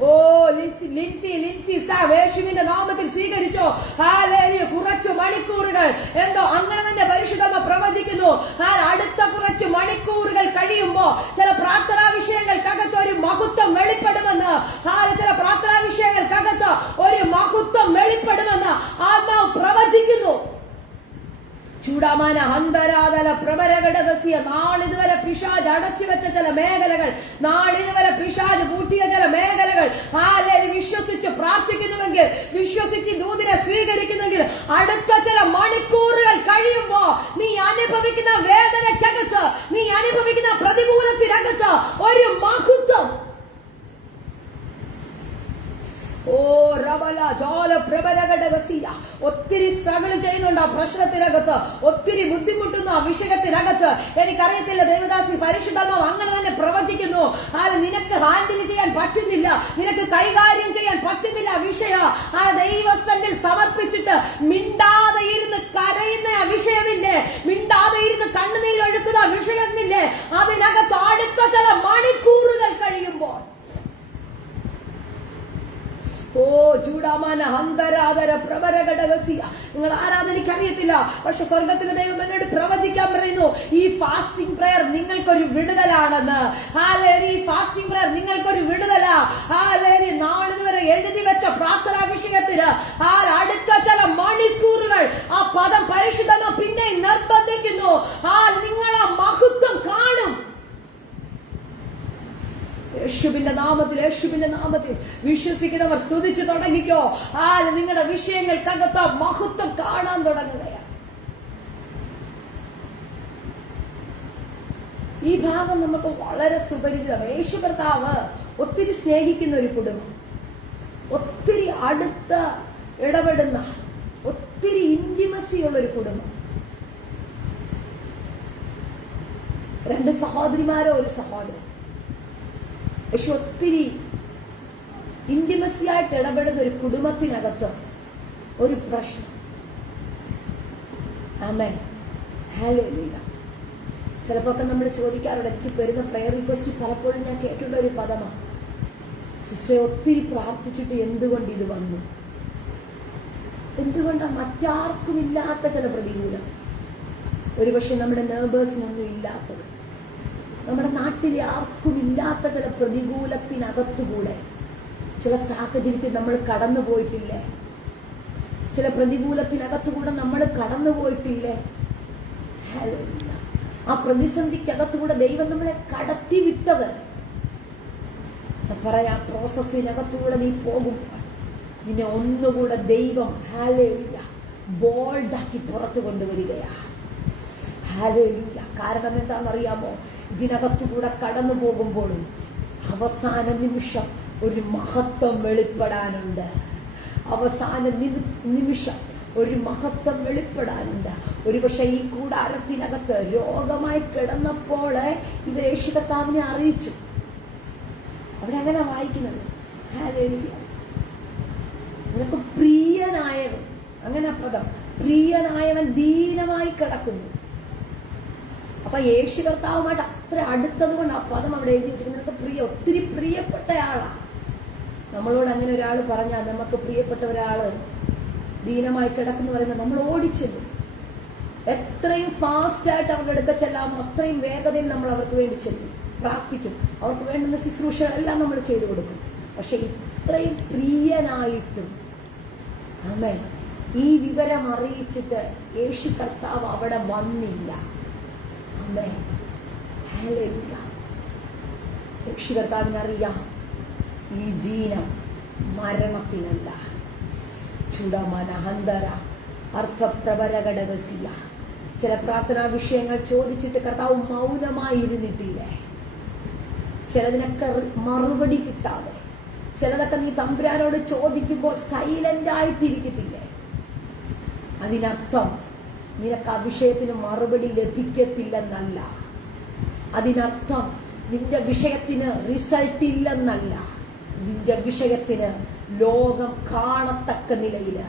ഓ ലിൻസി യേശുവിന്റെ നാമത്തിൽ സ്വീകരിച്ചോ. കുറച്ചു മണിക്കൂറുകൾ എന്തോ അങ്ങനെ തന്നെ പരിശുദ്ധമ പ്രവചിക്കുന്നു. അടുത്ത കുറച്ച് മണിക്കൂറുകൾ കഴിയുമ്പോ ചില പ്രാർത്ഥനാ വിഷയങ്ങൾക്കകത്ത് ഒരു മഹത്വം വെളിപ്പെടുമെന്ന്, ചില പ്രാർത്ഥനാ വിഷയങ്ങൾക്കകത്ത് ഒരു മഹത്വം വെളിപ്പെടുമെന്ന് ആത്മാവ് പ്രവചിക്കുന്നു. ചൂടാമാന അന്തരാതല പ്രബരഘടകസിയ. നാളിതുവരെ പിശാച് അടച്ചു വെച്ച ചില മേഖലകൾ, നാളിതുവരെ പിശാച് പൂട്ടിയ ചില മേഖലകൾ വിശ്വസിച്ച് പ്രാർത്ഥിക്കുന്നുവെങ്കിൽ, വിശ്വസിച്ച് ദൂതിനെ സ്വീകരിക്കുന്നെങ്കിൽ, അടുത്ത ചില മണിക്കൂറുകൾ കഴിയുമ്പോ നീ അനുഭവിക്കുന്ന വേദനയ്ക്കകത്ത്, നീ അനുഭവിക്കുന്ന പ്രതികൂലത്തിനകത്ത് ഒരു മഹത്വം. ഓ റബല ജോല പ്രബലഘടകസിയ. ഒത്തിരി സ്ട്രഗിൾ ചെയ്യുന്നുണ്ട് ആ പ്രശ്നത്തിനകത്ത്, ഒത്തിരി ബുദ്ധിമുട്ടുന്ന ആ വിഷയത്തിനകത്ത്. എനിക്കറിയത്തില്ല, ദേവദാസി പരിശുദ്ധാത്മാവ് അങ്ങനെ തന്നെ പ്രവചിക്കുന്നു. നിനക്ക് ഹാൻഡിൽ ചെയ്യാൻ പറ്റുന്നില്ല, നിനക്ക് കൈകാര്യം ചെയ്യാൻ പറ്റുന്നില്ല ആ വിഷയം. ദൈവസന്നിധിയിൽ സമർപ്പിച്ചിട്ട് മിണ്ടാതെ ഇരുന്ന് കരയുന്ന ആ വിഷയമില്ലേ, മിണ്ടാതെ ഇരുന്ന് കണ്ണുനീരൊഴുക്കുന്ന ആ വിഷയമില്ലേ, അതിനകത്ത് അടുത്ത ചില മണിക്കൂറുകൾ കഴിയുമ്പോൾ ഓ ചൂടാമാന അന്തരാധര പ്രവരഘടകസിയ. നിങ്ങൾ ആരാധനയ്ക്ക് അറിയത്തില്ല, പക്ഷെ സ്വർഗത്തിലെ ദൈവം എന്നോട് പ്രവചിക്കാൻ പറയുന്നു, ഈ ഫാസ്റ്റിംഗ് പ്രയർ നിങ്ങൾക്കൊരു വിടുതലാണെന്ന്. ഈ ഫാസ്റ്റിംഗ് പ്രയർ നിങ്ങൾക്കൊരു വിടുതലാ. നാളിതുവരെ എഴുതി വെച്ച പ്രാർത്ഥനാ വിഷയത്തിന് അടുത്ത ചില മണിക്കൂറുകൾ ആ പദം പരിശുദ്ധമോ പിന്നെ നിർബന്ധിക്കുന്നു. നിങ്ങൾ ആ മഹത്വം കാണും. യേശുവിന്റെ നാമത്തിൽ, യേശുവിന്റെ നാമത്തിൽ വിശ്വസിക്കുന്നവർ സ്തുതിച്ചു തുടങ്ങിക്കോ. നിങ്ങളുടെ വിഷയങ്ങൾക്കകത്ത് മഹത്വം കാണാൻ തുടങ്ങുകയാണ്. ഈ ഭാഗം നമുക്ക് വളരെ സുപരിചിതമാണ്. യേശു കർത്താവ് ഒത്തിരി സ്നേഹിക്കുന്ന ഒരു കുടുംബം, ഒത്തിരി അടുത്ത് ഇടപെടുന്ന, ഒത്തിരി ഇന്റിമസി ഉള്ള ഒരു കുടുംബം. 2 സഹോദരിമാരോ 1 സഹോദരൻ. യേശു ഒത്തിരി ഇന്റിമസി ആയിട്ട് ഇടപെടുന്ന ഒരു കുടുംബത്തിനകത്ത് ഒരു പ്രശ്നം. ആമേൻ, ഹല്ലേലൂയ. ചിലപ്പോ ഒക്കെ നമ്മൾ ചോദിക്കാറുണ്ട്, എനിക്ക് വരുന്ന പ്രയർ റിക്വസ്റ്റ് പലപ്പോഴും ഞാൻ കേട്ടിട്ടുള്ള ഒരു പദമാണ്, സിസ്റ്ററെ ഒത്തിരി പ്രാർത്ഥിച്ചിട്ട് എന്തുകൊണ്ട് ഇത് വന്നു? എന്തുകൊണ്ടാണ് മറ്റാർക്കും ഇല്ലാത്ത ചില പ്രതികൂലം? ഒരുപക്ഷെ നമ്മുടെ നെയ്ബേഴ്സിനൊന്നും ഇല്ലാത്തത്, നമ്മുടെ നാട്ടിലെ ആർക്കും ഇല്ലാത്ത ചില പ്രതികൂലത്തിനകത്തുകൂടെ ചില സാഹചര്യത്തിൽ നമ്മൾ കടന്നു പോയിട്ടില്ലേ? ചില പ്രതികൂലത്തിനകത്തുകൂടെ നമ്മൾ കടന്നു പോയിട്ടില്ലേ? ഹല്ലേലൂയ. ആ പ്രതിസന്ധിക്കകത്തുകൂടെ ദൈവം നമ്മളെ കടത്തി വിട്ടത്, പറയാ പ്രോസസ്സിനകത്തുകൂടെ നീ പോകുമ്പോൾ നിന്നെ ഒന്നുകൂടെ ദൈവം ഹല്ലേലൂയ ബോൾഡാക്കി പുറത്തു കൊണ്ടുവരികയാ. ഹല്ലേലൂയ. കാരണം എന്താണെന്നറിയാമോ? ഇതിനകത്തുകൂടെ കടന്നു പോകുമ്പോഴും അവസാന നിമിഷം ഒരു മഹത്വം വെളിപ്പെടാനുണ്ട്. അവസാന നിമിഷം ഒരു മഹത്വം വെളിപ്പെടാനുണ്ട്. ഒരുപക്ഷെ ഈ കൂടാരത്തിനകത്ത് രോഗമായി കിടന്നപ്പോൾ ഇവർ യേശു കർത്താവിനെ അറിയിച്ചു. അവിടെ അങ്ങനെ വായിക്കുന്നത്, ഹല്ലേലൂയ, നിനക്ക് പ്രിയനായവൻ, അങ്ങനെ പദം, പ്രിയനായവൻ ദീനമായി കിടക്കുന്നു. അപ്പൊ യേശു കർത്താവുമായിട്ട് അത്ര അടുത്തത് കൊണ്ട് ആ പദം അവിടെ എഴുതി വെച്ചിരിക്കുന്നത്. നിനക്ക് ഒത്തിരി പ്രിയപ്പെട്ടയാളാ. നമ്മളോട് അങ്ങനെ ഒരാൾ പറഞ്ഞാൽ, നമുക്ക് പ്രിയപ്പെട്ട ഒരാള് ദീനമായി കിടക്കുന്നു പറയുമ്പോൾ നമ്മൾ ഓടിച്ചെല്ലും. എത്രയും ഫാസ്റ്റ് ആയിട്ട് അവരുടെ അടുക്ക ചെല്ലാമോ അത്രയും വേഗതയിൽ നമ്മൾ അവർക്ക് വേണ്ടി ചെല്ലും, പ്രാർത്ഥിക്കും, അവർക്ക് വേണ്ടുന്ന ശുശ്രൂഷകളെല്ലാം നമ്മൾ ചെയ്തു കൊടുക്കും. പക്ഷെ ഇത്രയും പ്രിയനായിട്ടും ആമേൻ ഈ വിവരം അറിയിച്ചിട്ട് യേശു കർത്താവ് അവിടെ വന്നില്ല. ആമേൻ, ഹല്ലേലൂയ. യേശു കർത്താവിനറിയാം ഈ ദീനം മരണത്തിനല്ല. ചുടമനഹന്തര അർത്ഥപ്രവരഘടകസിയ. ചില പ്രാർത്ഥനാ വിഷയങ്ങൾ ചോദിച്ചിട്ട് കർത്താവ് മൗനമായി ഇരുന്നിട്ടില്ലേ? ചിലതിനൊക്കെ മറുപടി കിട്ടാതെ, ചിലതൊക്കെ നീ തമ്പുരാനോട് ചോദിക്കുമ്പോൾ സൈലന്റ് ആയിട്ടിരിക്കത്തില്ലേ? അതിനർത്ഥം നിനക്ക് ആ വിഷയത്തിന് മറുപടി ലഭിക്കത്തില്ലെന്നല്ല. അതിനർത്ഥം നിന്റെ വിഷയത്തിന് റിസൾട്ട് ഇല്ലെന്നല്ല. നിന്റെ വിഷയത്തിന് ലോകം കാണത്തക്ക നിലയില്,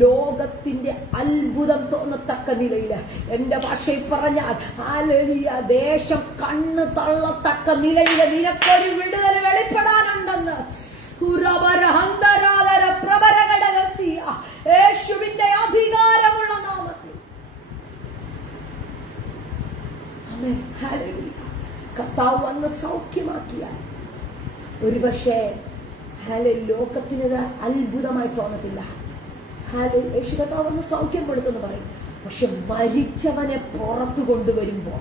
ലോകത്തിന്റെ അത്ഭുതം തോന്നത്തക്ക നിലയില്, എന്റെ ഭാഷയിൽ പറഞ്ഞാൽ ഹല്ലേലൂയ, ദേശം കണ്ണ് തള്ളത്തക്ക നിലയില് നിനക്കൊരു വിടുതൽ വെളിപ്പെടാനുണ്ടെന്ന് യേശുവിന്റെ അധികാരമുള്ള നാമത്തിൽ. ആമേൻ, ഹല്ലേലൂയ. കർത്താവ് വന്ന് സൗഖ്യമാക്കിയാൽ ഒരുപക്ഷെ ലോകത്തിന് അത്ഭുതമായി തോന്നത്തില്ല. യേശു കർത്താവ് വന്ന് സൗഖ്യം കൊടുത്തെന്ന് പറയും. പക്ഷെ മരിച്ചവനെ പുറത്തു കൊണ്ടുവരുമ്പോൾ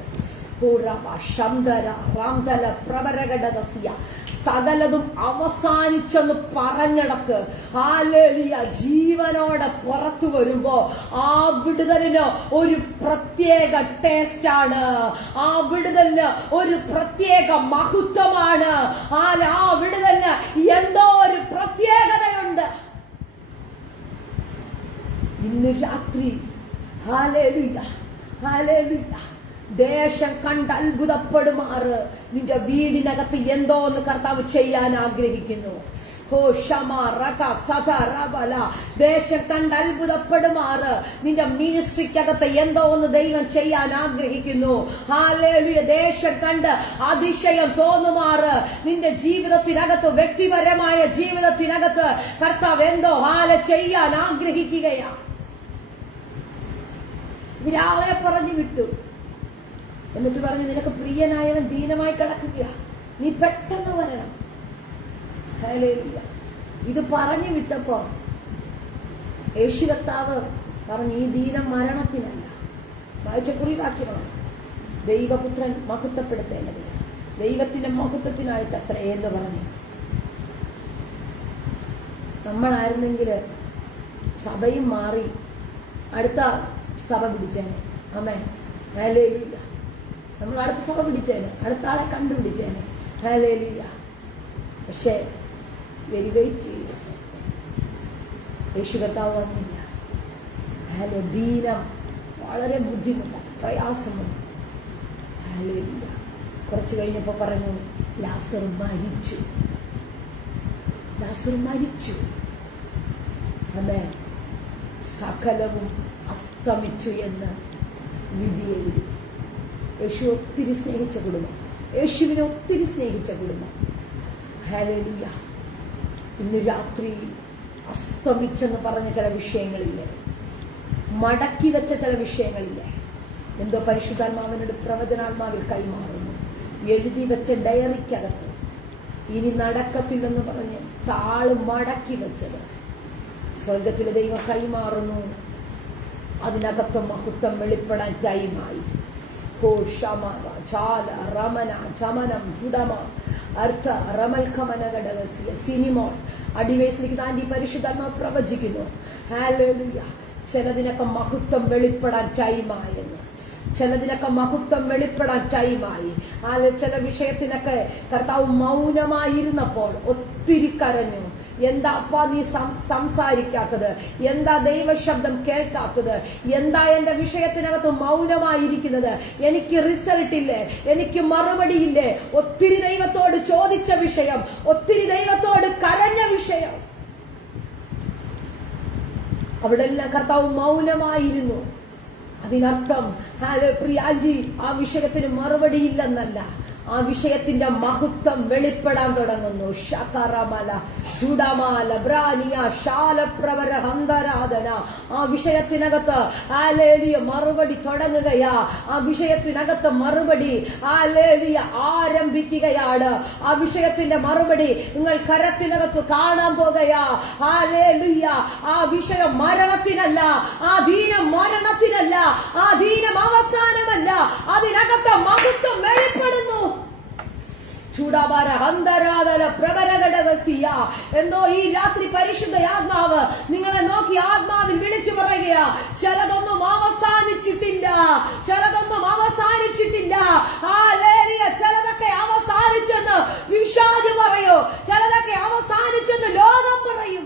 സകലതും അവസാനിച്ചെന്ന് പറഞ്ഞിടത്ത് ഹല്ലേലൂയ ജീവനോടെ പുറത്തു വരുമ്പോ ആ വിടുതലിന് ഒരു പ്രത്യേക ടേസ്റ്റ് ആണ്. ആ വിടുതലിന് ഒരു പ്രത്യേക മഹത്വമാണ്. ആ വിടുതലിന് എന്തോ ഒരു പ്രത്യേകതയുണ്ട്. ഇന്ന് രാത്രി ഹല്ലേലൂയ, ഹല്ലേലൂയ, ദേശം കണ്ട് അത്ഭുതപ്പെടുമാറ് നിന്റെ വീടിനകത്ത് എന്തോ ഒന്ന് കർത്താവ് ചെയ്യാൻ ആഗ്രഹിക്കുന്നു. ദേശം കണ്ട് അത്ഭുതപ്പെടുമാറ് നിന്റെ മിനിസ്ട്രിക്കകത്ത് എന്തോ ഒന്ന് ദൈവം ചെയ്യാൻ ആഗ്രഹിക്കുന്നു. ഹല്ലേലൂയ. ദേശം കണ്ട് അതിശയം തോന്നുമാറ് നിന്റെ ജീവിതത്തിനകത്ത്, വ്യക്തിപരമായ ജീവിതത്തിനകത്ത് കർത്താവ് എന്തോ ചെയ്യാൻ ആഗ്രഹിക്കുകയാ. ഇവരാളെ പറഞ്ഞു വിട്ടു. എന്നിട്ട് പറഞ്ഞു, നിനക്ക് പ്രിയനായവൻ ദീനമായി കിടക്കുക, നീ പെട്ടെന്ന് വരണം. ഹല്ലേലൂയ. ഇത് പറഞ്ഞു വിട്ടപ്പോ യേശു കർത്താവ് പറഞ്ഞു, ഈ ദീനം മരണത്തിനല്ല. വായിച്ച കുറിവാക്യമാണ്, ദൈവപുത്രൻ മഹത്വപ്പെടുത്തേണ്ടത് ദൈവത്തിന്റെ മഹത്വത്തിനായിട്ട് അത്ര എന്ന് പറഞ്ഞു. നമ്മളായിരുന്നെങ്കിൽ സഭയും മാറി അടുത്ത സഭ പിടിച്ചേനെ. ആമേൻ, ഹല്ലേലൂയ. നമ്മൾ അടുത്ത സഭ പിടിച്ചേനെ, അടുത്ത ആളെ കണ്ടുപിടിച്ചേനെ. ഹല്ലേലൂയ. പക്ഷേ വെയിറ്റ് ചെയ്തു. യേശു കർത്താവ് വന്നില്ല. ദീനം വളരെ ബുദ്ധിമുട്ടാണ്, പ്രയാസമുണ്ട്. ഹല്ലേലൂയ. കുറച്ച് കഴിഞ്ഞപ്പോൾ പറഞ്ഞു, ലാസർ മരിച്ചു. ലാസർ മരിച്ചു. അതെ, സകലവും അസ്തമിച്ചു എന്ന് വിധി എഴുതി. യേശു ഒത്തിരി സ്നേഹിച്ച കുടുംബം, യേശുവിനെ ഒത്തിരി സ്നേഹിച്ച കുടുംബം. ഹല്ലേലൂയ. ഇന്ന് രാത്രി അസ്തമിച്ചെന്ന് പറഞ്ഞ ചില വിഷയങ്ങളില്ലേ, മടക്കി വെച്ച ചില വിഷയങ്ങളില്ലേ, എന്തോ പരിശുദ്ധാത്മാവിനോട് പ്രവചനാത്മാവിൽ കൈമാറുന്നു. എഴുതി വെച്ച ഡയറിക്കകത്ത് ഇനി നടക്കത്തില്ലെന്ന് പറഞ്ഞ് താള് മടക്കി വെച്ചത് സ്വർഗത്തിലെ ദൈവം കൈമാറുന്നു. അതിനകത്ത് മഹത്വം വെളിപ്പെടാൻ ടൈമായി. സിനിമോൾ അടിവയസ്സിലേക്ക് താണ്ടി പരിശുദ്ധാത്മാവ് പ്രവചിക്കുന്നു. ഹല്ലേലൂയ. ചിലതിനൊക്കെ മഹത്വം വെളിപ്പെടാൻ ടൈമായിരുന്നു, ചിലതിനൊക്കെ മഹത്വം വെളിപ്പെടാൻ ടൈമായി. ചില വിഷയത്തിനൊക്കെ കർത്താവ് മൗനമായിരുന്നപ്പോൾ ഒത്തിരി കരഞ്ഞു. എന്താ അപ്പാ നീ സംസാരിക്കാത്തത്? എന്താ ദൈവശബ്ദം കേൾക്കാത്തത്? എന്താ എന്റെ വിഷയത്തിനകത്ത് മൗനമായിരിക്കുന്നത്? എനിക്ക് റിസൾട്ട് ഇല്ലേ? എനിക്ക് മറുപടിയില്ലേ? ഒത്തിരി ദൈവത്തോട് ചോദിച്ച വിഷയം, ഒത്തിരി ദൈവത്തോട് കരഞ്ഞ വിഷയം, അവിടെ എല്ലാം കർത്താവ് മൗനമായിരുന്നു. അതിനർത്ഥം പ്രിയാജി ആ വിഷയത്തിന് മറുപടിയില്ലെന്നല്ല, ആ വിഷയത്തിന്റെ മഹത്വം വെളിപ്പെടാൻ തുടങ്ങുന്നു. ശകറമല ചുടമാല ബ്രാനിയ ശാലപ്രവര ഹന്തരാധന. ആ വിഷയത്തിനകത്ത് ഹല്ലേലൂയ മറുപടി തുടങ്ങുകയാ. ആ വിഷയത്തിനകത്ത് മറുപടി ഹല്ലേലൂയ ആരംഭിക്കുകയാണ്. ആ വിഷയത്തിന്റെ മറുപടി നിങ്ങൾ കരത്തിനകത്ത് കാണാൻ പോകുകയാ. ഹല്ലേലൂയ. ആ വിഷയം മരണത്തിനല്ല, ആ ദീനം മരണത്തിനല്ല, ആ ദീനം അവസാനമല്ല, അതിനകത്ത് മഹത്വം വെളിപ്പെടുന്നു. എന്തോ ഈ രാത്രി പരിശുദ്ധയാത്മാവ് നിങ്ങളെ നോക്കി ആത്മാവിൽ വിളിച്ചു പറയുകയാ, ചിലതൊന്നും അവസാനിച്ചിട്ടില്ല, ചിലതൊന്നും അവസാനിച്ചിട്ടില്ല. ചിലതൊക്കെ അവസാനിച്ചെന്ന് പിശാച് പറയൂ, ചിലതൊക്കെ അവസാനിച്ചെന്ന് ലോകം പറയും.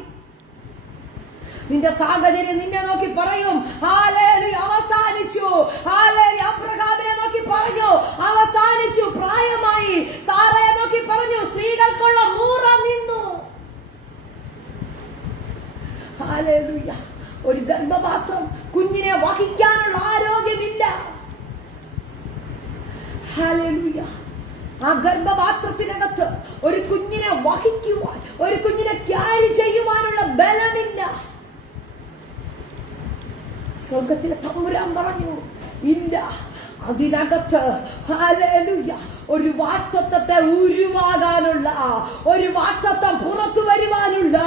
നിന്റെ സാഹചര്യം നിന്നെ നോക്കി പറയും ഹല്ലേലൂയ അവസാനിച്ചു. ഹല്ലേലൂയ അബ്രഹാമിനെ നോക്കി പറഞ്ഞു അവസാനിച്ചു, പ്രായമായി. സാറയെ നോക്കി പറഞ്ഞു സ്ത്രീകൾക്കുള്ള മൂറ നിന്നു. ഹല്ലേലൂയ. ഒരു ഗർഭപാത്രം കുഞ്ഞിനെ വഹിക്കാനുള്ള ആരോഗ്യമില്ല. ഹല്ലേലൂയ. ആ ഗർഭപാത്രത്തിനകത്ത് ഒരു കുഞ്ഞിനെ വഹിക്കുവാൻ, ഒരു കുഞ്ഞിനെ ക്യാരി ചെയ്യുവാനുള്ള ബലമില്ല. സ്വർഗത്തിലെ തമ്പുരാൻ പറഞ്ഞു ഇല്ല, അതിനകത്ത് ഹല്ലേലൂയ ഒരു വാഗ്ദത്തത്തെ ഉരുവാകാനുള്ള, ഒരു വാഗ്ദത്തം പുറത്തു വരുവാനുള്ള,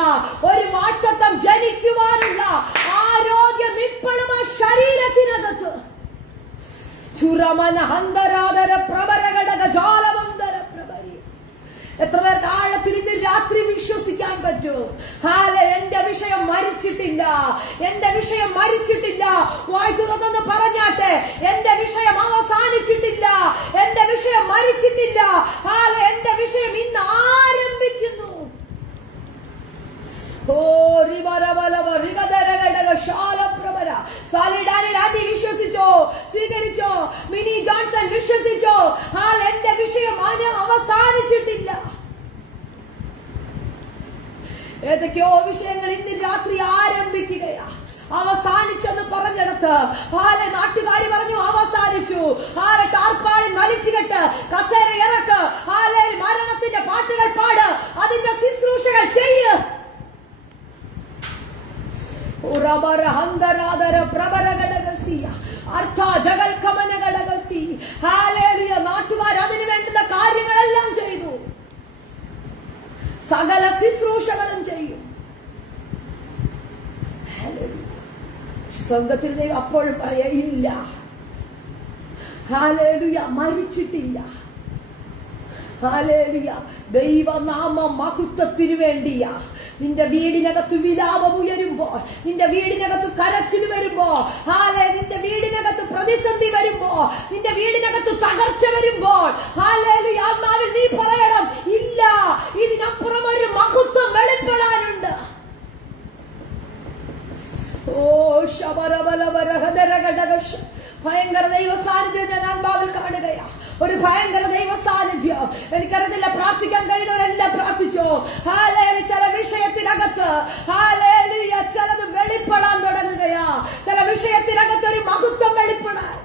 ഒരു വാഗ്ദത്തം ജനിക്കുവാനുള്ള ആരോഗ്യം ഇപ്പോഴും ആ ശരീരത്തിനകത്ത്. ചുരമന ഹന്തരാധര പ്രവരഘടക ജാലവന്തര പ്രവരി. എത്ര പേർക്ക് ആഴത്തിരുന്ന് രാത്രി വിശ്വസിക്കാൻ പറ്റും? എന്റെ വിഷയം മരിച്ചിട്ടില്ല, എന്റെ വിഷയം മരിച്ചിട്ടില്ല. വായി തുറന്നൊന്ന് പറഞ്ഞാട്ടെ, എന്റെ വിഷയം അവസാനിച്ചിട്ടില്ല, എന്റെ വിഷയം മരിച്ചിട്ടില്ല. എന്റെ വിഷയം ഇന്ന് ആരംഭിക്കുന്നു. വിശ്വസിച്ചോ? സ്വീകരിച്ചോ? മിനി ജോൺസൺ വിശ്വസിച്ചോ? എന്റെ വിഷയം അവസാനിച്ചിട്ടില്ല. ഏതൊക്കെയോ വിഷയങ്ങൾ ഇന്ന് രാത്രി ആരംഭിക്കുകയാ. അവസാനിച്ചെന്ന് പറഞ്ഞെടുത്ത് നാട്ടുകാരി പറഞ്ഞു അവസാനിച്ചു. ടാർപ്പാളിൽ വലിച്ചുകെട്ട് കസേര ഇറക്ക്, മരണത്തിന്റെ പാട്ടുകൾ പാട്, അതിന്റെ ശുശ്രൂഷകൾ ചെയ്യ്. നാട്ടുകാർ അതിനു വേണ്ടുന്ന കാര്യങ്ങളെല്ലാം ചെയ്തു, സകല ശുശ്രൂഷകളും ചെയ്യും. സ്വർഗത്തിൽ ദൈവം അപ്പോഴും പറയാ ഇല്ല, ഹല്ലേലൂയ മരിച്ചിട്ടില്ല. ഹല്ലേലൂയ ദൈവനാമ മഹത്വത്തിനു വേണ്ടിയാ, നിന്റെ വീടിനകത്ത് വിലാപം ഉയരുമ്പോ, നിന്റെ വീടിനകത്ത് കരച്ചിൽ വരുമ്പോ, നിന്റെ വീടിനകത്ത് പ്രതിസന്ധി വരുമ്പോ, നിന്റെ വീടിനകത്ത് തകർച്ച വരുമ്പോൾ, ആത്മാവിൽ നീ പറയണം, ഇല്ല, ഇതിനപ്പുറം ഒരു മഹത്വം വെളിപ്പെടാനുണ്ട്. ഭയങ്കര ദൈവ സാന്നിധ്യം ഞാൻ ആത്മാവിൽ കാണുകയാ. ഒരു ഭയങ്കര ദൈവ സാന്നിധ്യം. എനിക്കറിയത്തില്ല, പ്രാർത്ഥിക്കാൻ കഴിയുന്നവരെല്ലാം പ്രാർത്ഥിച്ചോ. ചില വിഷയത്തിനകത്ത് ചിലത് വെളിപ്പെടാൻ തുടങ്ങുകയാ. ചില വിഷയത്തിനകത്ത് ഒരു മഹത്വം വെളിപ്പെടാൻ.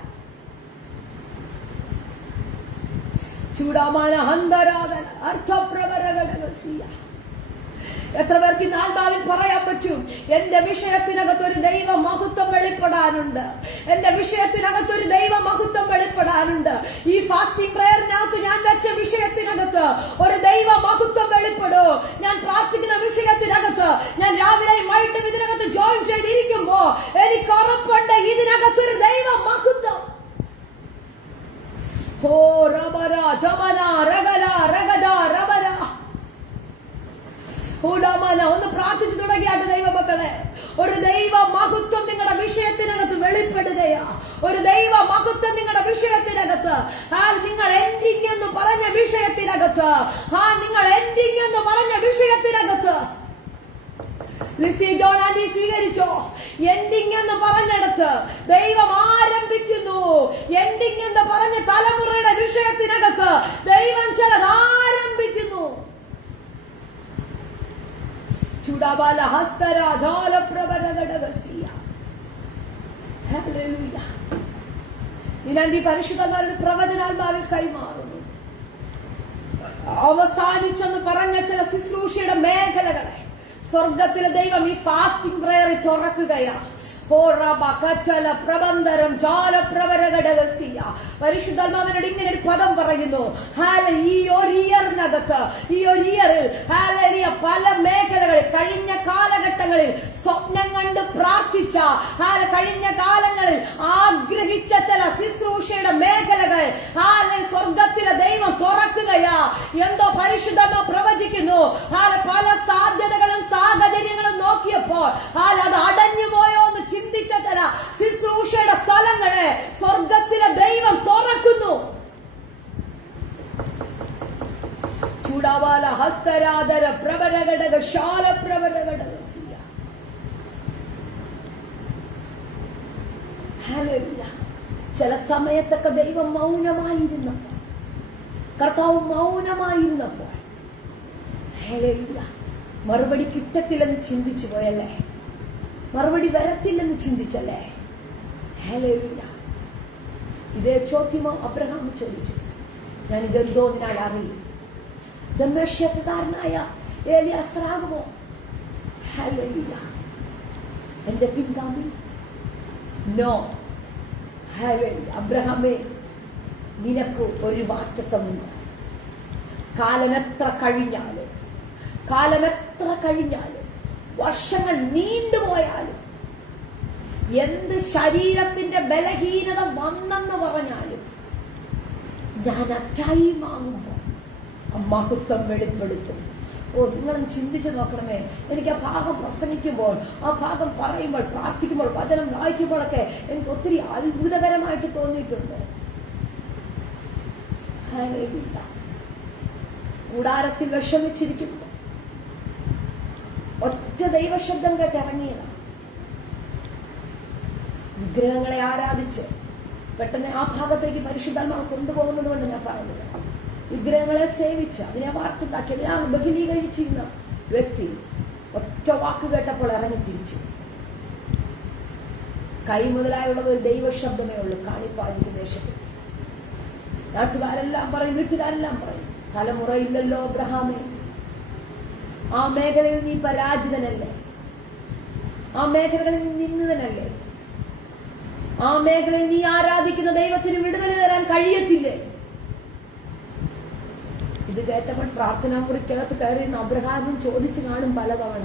ചൂടാമാന അന്തരാധന അർത്ഥപ്രവരഘടകസിയ. എത്ര പേർക്ക് ഇന്ന് ആത്മാവിൽ പറയാൻ പറ്റും, എന്റെ വിഷയത്തിനകത്ത് ഒരു ദൈവ മഹത്വം വെളിപ്പെടാനുണ്ട്, എന്റെ വിഷയത്തിനകത്ത് ഒരു ദൈവ മഹത്വം വെളിപ്പെടാനുണ്ട്. ഈ ഫാസ്റ്റിംഗ് പ്രയറിനകത്ത് ഞാൻ വെച്ച വിഷയത്തിനകത്ത് ഒരു ദൈവ മഹത്വം വെളിപ്പെടൂ. ഞാൻ പ്രാർത്ഥിക്കുന്ന വിഷയത്തിനകത്ത്, ഞാൻ രാവിലെയും വൈകിട്ടും ഇതിനകത്ത് ജോയിൻ ചെയ്തിരിക്കുമ്പോ എനിക്ക് ഉറപ്പുണ്ട്, ഇതിനകത്തൊരു ദൈവ മഹത്വം. ഓ റബര ജമന രഗല രഗദ രബര. ഒന്ന് പ്രാർത്ഥിച്ചു തുടങ്ങിയാട്ട് ദൈവമക്കളെ, ഒരു ദൈവ മഹത്വം നിങ്ങളുടെ വിഷയത്തിനകത്ത് വെളിപ്പെടുകയാ. ഒരു ദൈവ മഹത്വം നിങ്ങളുടെ വിഷയത്തിനകത്ത്, നിങ്ങൾ എൻഡിങ് എന്ന് പറഞ്ഞ വിഷയത്തിനകത്ത്, നിങ്ങൾ എൻഡിങ് എന്ന് പറഞ്ഞ വിഷയത്തിനകത്ത് ലിസി ജോൺ ആന്റി സ്വീകരിച്ചോ. എൻഡിങ് എന്ന് പറഞ്ഞിടത്ത് ദൈവം ആരംഭിക്കുന്നു. എൻഡിങ് എന്ന് പറഞ്ഞ തലമുറയുടെ വിഷയത്തിനകത്ത് ദൈവം ചിലത് ആരംഭിക്കുന്നു. ചൂടാബാല ഹസ്തരാജാല പ്രവരഘടകസിയ. ഹല്ലേലൂയ. ഞാൻ ഈ പരിശുദ്ധന്മാരുടെ പ്രവചനാത്മാവിൽ കൈമാറുന്നു. അവസാനിച്ചെന്ന് പറഞ്ഞ ചില ശുശ്രൂഷയുടെ മേഖലകളെ സ്വർഗത്തിലെ ദൈവം ഈ ഫാസ്റ്റിംഗ് പ്രയറിൽ തുറക്കുകയാ. പ്രബന്ധരം ജാലപ്രവരഘടകസിയ. പരിശുദ്ധാത്മാവിനോട് ഇങ്ങനെ ഒരു പദം പറയുന്നു, ഈ ഒരു ഇയറിനകത്ത്, ഈ ഒരു ഇയറിൽ പല മേഖലകളിൽ കഴിഞ്ഞ കാലഘട്ടങ്ങളിൽ സ്വപ്നം കണ്ട് പ്രാർത്ഥിച്ച, കഴിഞ്ഞ കാലങ്ങളിൽ ആഗ്രഹിച്ച ചില ശുശ്രൂഷയുടെ മേഖലകൾ സ്വർഗത്തിലെ ദൈവം തുറക്കുകയാ. എന്തോ പരിശുദ്ധമ പ്രവചിക്കുന്നു. പല സാധ്യതകളും സാഹചര്യങ്ങളും നോക്കിയപ്പോൾ അത് അടഞ്ഞു പോയോ എന്ന് ചിന്തിച്ച ചില ശുശ്രൂഷയുടെ തലങ്ങളെ സ്വർഗത്തിലെ ദൈവം തുറക്കുന്നു. ചൂടാവാല ഹസ്തരാധര പ്രവരഘടക ശാല പ്രവരഘടകസിയ. ഹല്ലേലൂയ. ചില സമയത്തൊക്കെ ദൈവം മൗനമായിരുന്നപ്പോൾ, കർത്താവ് മൗനമായിരുന്നപ്പോൾ, ഹല്ലേലൂയ, മറുപടി കിട്ടത്തില്ലെന്ന് ചിന്തിച്ചു പോയല്ലേ, മറുപടി വരത്തില്ലെന്ന് ചിന്തിച്ചല്ലേ. ഹല്ലേലൂയ. ഇതേ ചോദ്യമോ അബ്രഹാം ചോദിച്ചു. ഞാൻ ഇതെന്തോ അതിനാൽ അറിയും, ദമ്മേഷ്യക്കാരനായ ഏലിയാസാകുമോ? ഹല്ലേലൂയ. എന്റെ പിൻഗാമി? നോ. ഹല്ലേലൂയ. അബ്രഹാമേ, നിനക്ക് ഒരു വാറ്റത്വമുണ്ട്. കാലമെത്ര കഴിഞ്ഞാലും വർഷങ്ങൾ നീണ്ടുപോയാലും, എന്ത് ശരീരത്തിന്റെ ബലഹീനത വന്നെന്ന് പറഞ്ഞാലും, ഞാൻ ആ ടൈം ആകുമ്പോൾ ആ മഹത്വം വെളിപ്പെടുത്തും. നിങ്ങളൊന്ന് ചിന്തിച്ചു നോക്കണമേ. എനിക്ക് ആ ഭാഗം പ്രസംഗിക്കുമ്പോൾ, ആ ഭാഗം പറയുമ്പോൾ, പ്രാർത്ഥിക്കുമ്പോൾ, വചനം വായിക്കുമ്പോഴൊക്കെ എനിക്ക് ഒത്തിരി അത്ഭുതകരമായിട്ട് തോന്നിയിട്ടുണ്ട്. കൂടാരത്തിൽ വിഷമിച്ചിരിക്കുമ്പോൾ ഒറ്റ ദൈവശബ്ദം കേട്ട് ഇറങ്ങിയതാണ്. വിഗ്രഹങ്ങളെ ആരാധിച്ച് പെട്ടെന്ന് ആ ഭാഗത്തേക്ക് പരിശുദ്ധാത്മാവ് കൊണ്ടുപോകുന്നത് കൊണ്ട് ഞാൻ പറയുന്നത്, വിഗ്രഹങ്ങളെ സേവിച്ച് അതിനെ വാർത്തുണ്ടാക്കി അതിനെ ബഹിലീകരിച്ചിരുന്ന വ്യക്തി ഒറ്റ വാക്ക് കേട്ടപ്പോൾ ഇറങ്ങി തിരിച്ചു. കൈ മുതലായുള്ളത് ഒരു ദൈവശബ്ദമേ ഉള്ളൂ. കാണിപ്പാതിന്റെ ദേശത്ത് നാട്ടുകാരെല്ലാം പറയും, വീട്ടുകാരെല്ലാം പറയും, തലമുറയില്ലല്ലോ അബ്രഹാമേ, ആ മേഖലയിൽ നീ പരാജിതനല്ലേ, ആ മേഖലകളിൽ നീ നിന്നതനല്ലേ, ആ മേഖലയിൽ നീ ആരാധിക്കുന്ന ദൈവത്തിന് വിടുതൽ തരാൻ കഴിയത്തില്ലേ? ഇത് കേട്ടപ്പോൾ പ്രാർത്ഥനാ മുറിക്കകത്ത് കയറി അബ്രഹാമും ചോദിച്ചു കാണും പലതവണ.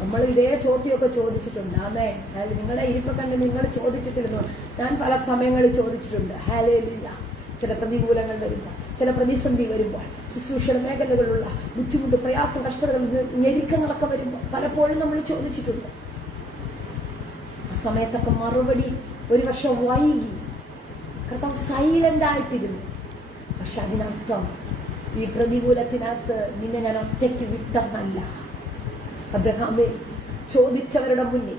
നമ്മൾ ഇതേ ചോദ്യമൊക്കെ ചോദിച്ചിട്ടുണ്ട്. ആമേ. നിങ്ങളുടെ ഇരിപ്പ് കണ്ട് നിങ്ങൾ ചോദിച്ചിട്ടിരുന്നു, ഞാൻ പല സമയങ്ങളിൽ ചോദിച്ചിട്ടുണ്ട്. ഹല്ലേലൂയ. ചില പ്രതികൂലങ്ങൾ വരുമ്പോൾ, ചില പ്രതിസന്ധി വരുമ്പോൾ, ശുശ്രൂഷയുടെ മേഖലകളിലുള്ള ബുദ്ധിമുട്ട്, പ്രയാസം, കഷ്ടതകൾ, ഞെരുക്കങ്ങളൊക്കെ വരുമ്പോൾ പലപ്പോഴും നമ്മൾ ചോദിച്ചിട്ടുണ്ട്. ആ സമയത്തൊക്കെ മറുപടി ഒരു പക്ഷെ വൈകി, കർത്താവ് സൈലന്റ് ആയിട്ടിരുന്നു. പക്ഷെ അതിനർത്ഥം ഈ പ്രതികൂലത്തിനകത്ത് നിന്നെ ഞാൻ ഒറ്റയ്ക്ക് വിട്ടെന്നല്ല. അബ്രഹാമേ, ചോദിച്ചവരുടെ മുന്നിൽ,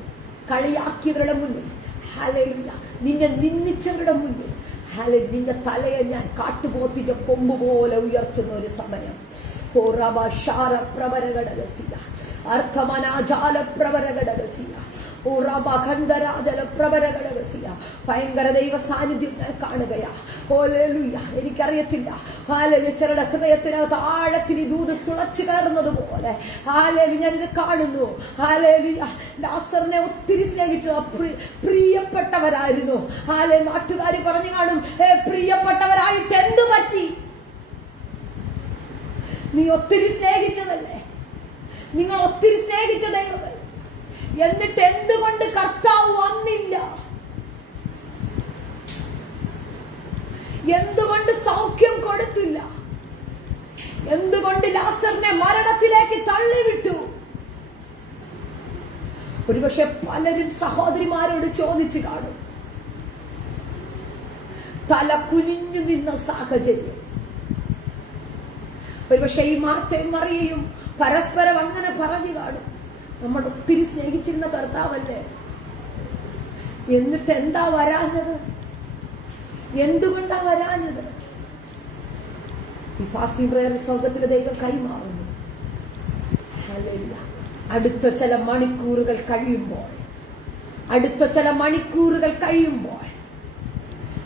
കളിയാക്കിയവരുടെ മുന്നിൽ, ഹല്ലേലൂയ, നിന്നെ നിന്ദിച്ചവരുടെ മുന്നിൽ, ഹല്ലേലൂയ, നിന്റെ തലയെ ഞാൻ കാട്ടുപോത്തിന്റെ കൊമ്പ് പോലെ ഉയർത്തുന്ന ഒരു സമയം. അർത്ഥമനാജാല പ്രവരഘടകസിയ, ഭയങ്കര ദൈവ സാന്നിധ്യം ഞാൻ കാണുകയാ. ഹല്ലേലൂയ. എനിക്കറിയത്തില്ല, ഹല്ലേലൂയ, ചിലരുടെ ഹൃദയത്തിനകത്ത് ആഴത്തിൽ ഈ ദൂത് തുളച്ചു കയറുന്നത് പോലെ ഹല്ലേലൂയ ഞാനിത് കാണുന്നു. ഹല്ലേലൂയ. ലാസറിനെ ഒത്തിരി സ്നേഹിച്ചത് പ്രിയപ്പെട്ടവരായിരുന്നു. ഹല്ലേലൂയ. നാട്ടുകാർ പറഞ്ഞു കാണും, പ്രിയപ്പെട്ടവരായിട്ട് എന്തു പറ്റി? നീ ഒത്തിരി സ്നേഹിച്ചതല്ലേ, നിങ്ങൾ ഒത്തിരി സ്നേഹിച്ച ദൈവമേ, എന്നിട്ട് എന്തുകൊണ്ട് കർത്താവ് വന്നില്ല? എന്തുകൊണ്ട് സൗഖ്യം കൊടുത്തില്ല? എന്തുകൊണ്ട് ലാസറിനെ മരണത്തിലേക്ക് തള്ളിവിട്ടു? ഒരുപക്ഷെ പലരും സഹോദരിമാരോട് ചോദിച്ചു കാണും. തല കുനിഞ്ഞു നിന്ന സാഹചര്യം. ഒരുപക്ഷെ ഈ മാർത്തയും മറിയയും പരസ്പരം അങ്ങനെ പറഞ്ഞു കാണും, നമ്മൾ ഒത്തിരി സ്നേഹിച്ചിരുന്ന കർത്താവല്ലേ, എന്നിട്ട് എന്താ വരാഞ്ഞത്? എന്തുകൊണ്ടാ വരാഞ്ഞത്? ഈ ഫാസ്റ്റിംഗ് പ്രയർ സ്വർഗത്തിലെ ദൈവം കൈമാറുന്നു. ഹല്ലേലൂയ. അടുത്ത ചില മണിക്കൂറുകൾ കഴിയുമ്പോൾ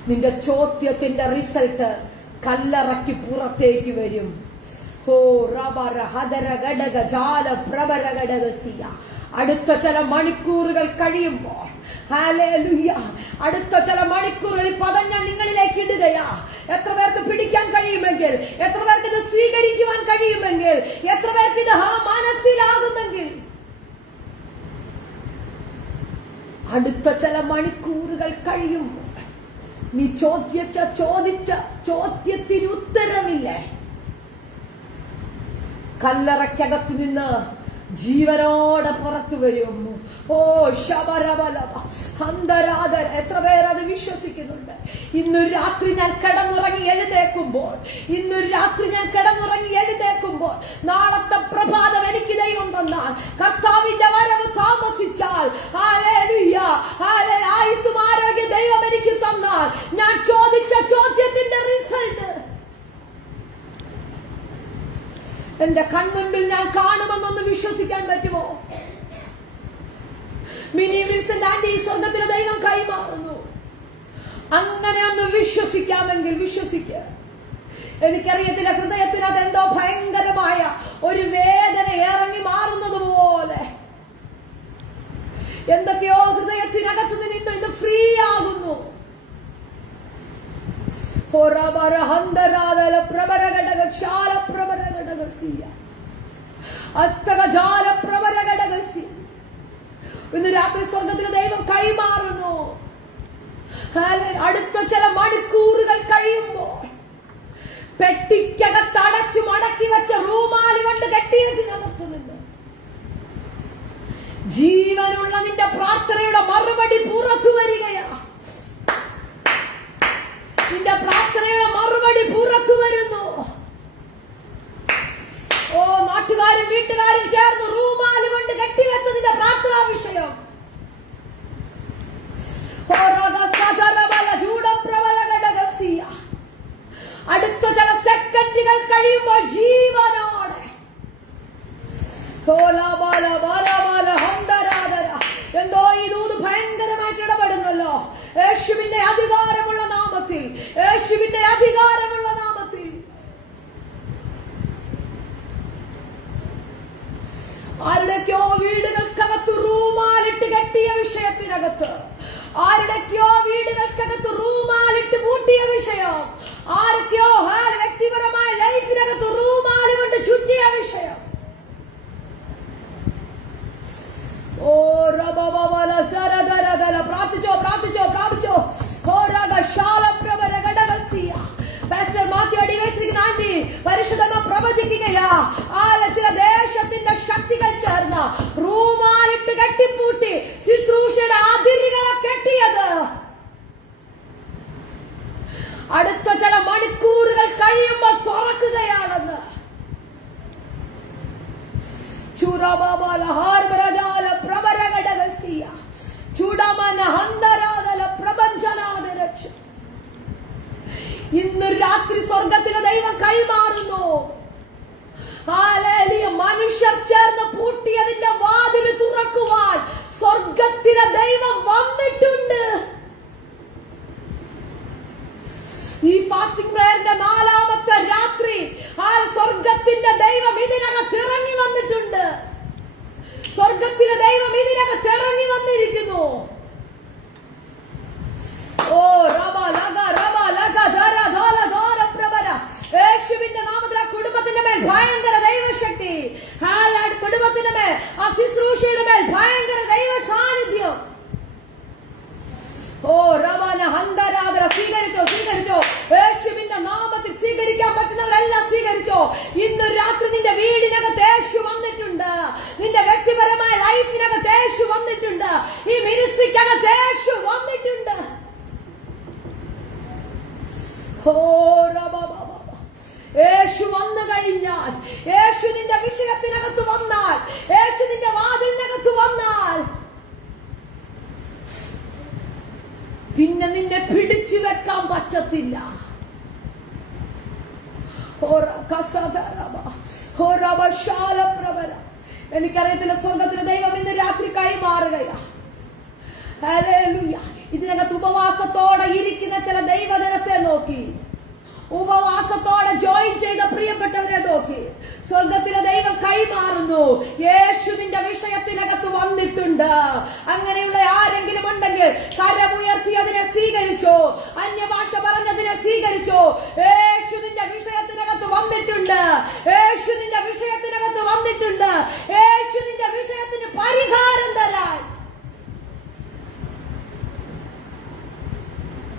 നിന്റെ ചോദ്യത്തിന്റെ റിസൾട്ട് കല്ലറക്കി പുറത്തേക്ക് വരും. അടുത്ത ചില മണിക്കൂറുകൾ കഴിയുമ്പോൾ, ഹല്ലേലൂയ, അടുത്ത ചില മണിക്കൂറുകൾ പദം ഞാൻ നിങ്ങളിലേക്ക് ഇടുകയാ. എത്ര പേർക്ക് പിടിക്കാൻ കഴിയുമെങ്കിൽ, എത്ര പേർക്ക് ഇത് സ്വീകരിക്കുവാൻ കഴിയുമെങ്കിൽ, എത്ര പേർക്ക് ഇത് മനസ്സിലാകുമെങ്കിൽ, അടുത്ത ചില മണിക്കൂറുകൾ കഴിയുമ്പോൾ നീ ചോദിച്ച ചോദ്യത്തിന് ഉത്തരമില്ലേ? കല്ലറയ്ക്കകത്തു നിന്ന് ജീവനോടെ പുറത്തു വരും. എത്ര പേരത് വിശ്വസിക്കുന്നുണ്ട്? ഇന്നൊരു രാത്രി ഞാൻ കിടന്നുറങ്ങി എഴുന്നേക്കുമ്പോൾ നാളത്തെ പ്രഭാതം എനിക്ക് ദൈവം തന്നാൽ, കർത്താവിന്റെ വരവ് താമസിച്ചാൽ, ഹല്ലേലൂയ, ആയുസ്സും ആരോഗ്യ ദൈവം എനിക്ക് തന്നാൽ, ഞാൻ ചോദിച്ച ചോദ്യത്തിന്റെ റിസൾട്ട് എന്റെ കൺമുൻപിൽ ഞാൻ കാണുമെന്നൊന്ന് വിശ്വസിക്കാൻ പറ്റുമോ? മിനി വിൽസന്റെ ആന്റി സ്വർഗത്തിലെ ദൈവം കൈമാറുന്നു. അങ്ങനെ ഒന്ന് വിശ്വസിക്കാമെങ്കിൽ വിശ്വസിക്കുക. എനിക്കറിയത്തില്ല, ഹൃദയത്തിനകത്ത് എന്തോ ഭയങ്കരമായ ഒരു വേദന ഇറങ്ങി മാറുന്നത് പോലെ എന്തൊക്കെയോ ഹൃദയത്തിനകത്ത് നിന്ന് ഇന്ന് ഫ്രീ ആകുന്നു. ഇന്ന് രാത്രി സ്വർഗത്തിലെ ദൈവം കൈമാറുന്നു. അടുത്ത ചില മണിക്കൂറുകൾ കഴിയുമ്പോൾ പെട്ടിക്കകത്ത് അടച്ചു മടക്കി വെച്ച റൂമാല് കൊണ്ട് കെട്ടിയതിനകത്ത് നിന്ന് ജീവനുള്ള നിന്റെ പ്രാർത്ഥനയുടെ മറുപടി പുറത്തു വരികയാ. നിന്റെ പ്രാർത്ഥനയുടെ മറുപടി പുറത്തു വരുന്നു. നാട്ടുകാരും വീട്ടുകാരും ചേർന്ന് റൂമാല് കൊണ്ട് കെട്ടിവെച്ച നിന്റെ പ്രാർത്ഥനാ വിഷയം അടുത്ത ചില സെക്കൻഡുകൾ കഴിയുമ്പോൾ ജീവനോടെ എന്തോ ഈ ദൂത് ഭയങ്കരമായിട്ട് ഇടപെടുന്നല്ലോ. യേശുവിന്റെ അധികാരമുള്ള നാമത്തിൽ, യേശുവിന്റെ അധികാരമുള്ള നാമത്തിൽ ആരുടെയൊക്കെയോ വീടുകൾക്കകത്ത് റൂമാലിട്ട് കെട്ടിയ വിഷയത്തിനകത്ത്, ആരുടെയൊക്കെയോ വീടുകൾക്കകത്ത് റൂമാലിട്ട് പൂട്ടിയ വിഷയം, ആരൊക്കെയോ വ്യക്തിപരമായ ലൈഫിനകത്ത് റൂമാല് കൊണ്ട് ചുറ്റിയ വിഷയം, പ്രാർത്ഥിച്ചോ. പരിശുദ്ധ ചില ദേശത്തിന്റെ ശക്തികൾ ചേർന്ന് റൂമായിട്ട് കെട്ടിപ്പൂട്ടി ശുശ്രൂഷയുടെ അതിരുകളെ കെട്ടിയത് അടുത്ത ചില മണിക്കൂറുകൾ കഴിയുമ്പോൾ തുറക്കുകയാണെന്ന് ഇന്ന് രാത്രി സ്വർഗത്തിന് ദൈവം കൈമാറുന്നു. മനുഷ്യർ ചേർന്ന് പൂട്ടിയതിന്റെ വാതിൽ തുറക്കുവാൻ സ്വർഗത്തിലെ ദൈവം വന്നിട്ടുണ്ട്. ഈ ഫാസ്റ്റിംഗ് പ്രേയറിന്റെ 4ാമത്തെ രാത്രി സ്വർഗത്തിന്റെ ദൈവം ഇതിനകത്ത് ഇറങ്ങി വന്നിട്ടുണ്ട്. സ്വർഗത്തിലെ ദൈവം ഇതിനകത്ത് ഇറങ്ങി വന്നിരിക്കുന്നു. ഓ റബ ലഗ റബ ലഗ ധര ധോല ധോര പ്രഭര. യേശുവിന്റെ നാമത്തിൽ ആ കുടുംബത്തിന്റെ മേൽ ഭയങ്കര ദൈവശക്തി, കുടുംബത്തിന്റെ മേൽ ആ ശുശ്രൂഷയുടെ മേൽ ഭയങ്കര ദൈവ സാന്നിധ്യം. ഓ റബന ഹന്തരാദര സ്വീകരിച്ചോ, സ്വീകരിച്ചോ. യേശുവിന്റെ നാമത്തിൽ സ്വീകരിക്കാൻ പറ്റുന്നവരെല്ലാം സ്വീകരിച്ചോ. ഇന്ന് രാത്രി നിന്റെ വീടിനകത്ത് യേശു വന്നിട്ടുണ്ട്. നിന്റെ വ്യക്തിപരമായ ലൈഫിനകത്ത് യേശു വന്നിട്ടുണ്ട്. ഈ മിനിസ്ട്രിക്കകത്ത് യേശു വന്നിട്ടുണ്ട്. ഓ റബ യേശു വന്നു കഴിഞ്ഞാൽ, യേശു നിന്റെ വിഷയത്തിനകത്ത് വന്നാൽ, യേശു നിന്റെ വാതിലിനകത്ത് വന്നാൽ പിന്നെ നിന്നെ പിടിച്ചു വെക്കാൻ പറ്റത്തില്ല. എനിക്കറിയത്തില്ല, സ്വർഗത്തിലെ ദൈവം ഇന്ന് രാത്രി കൈമാറുകയാ. ഹല്ലേലൂയ. ഇതിനകത്ത് ഉപവാസത്തോടെ ഇരിക്കുന്ന ചില ദൈവജനത്തെ നോക്കി, ഉപവാസത്തോടെ ജോയിൻ ചെയ്ത പ്രിയപ്പെട്ടവരെ നോക്കി സ്വർഗത്തിലെ ദൈവം കൈമാറുന്നു. യേശു നിന്റെ വിഷയത്തിനകത്ത് വന്നിട്ടുണ്ട്. അങ്ങനെയുള്ള ആരെങ്കിലും ഉണ്ടെങ്കിൽ കരമുയർത്തി അതിനെ സ്വീകരിച്ചോ, അന്യഭാഷ പറഞ്ഞതിനെ സ്വീകരിച്ചോ. യേശു നിന്റെ വിഷയത്തിനകത്ത് വന്നിട്ടുണ്ട്. യേശു നിന്റെ വിഷയത്തിനകത്ത് വന്നിട്ടുണ്ട്. യേശു നിന്റെ വിഷയത്തിന് പരിഹാരം തരാൻ,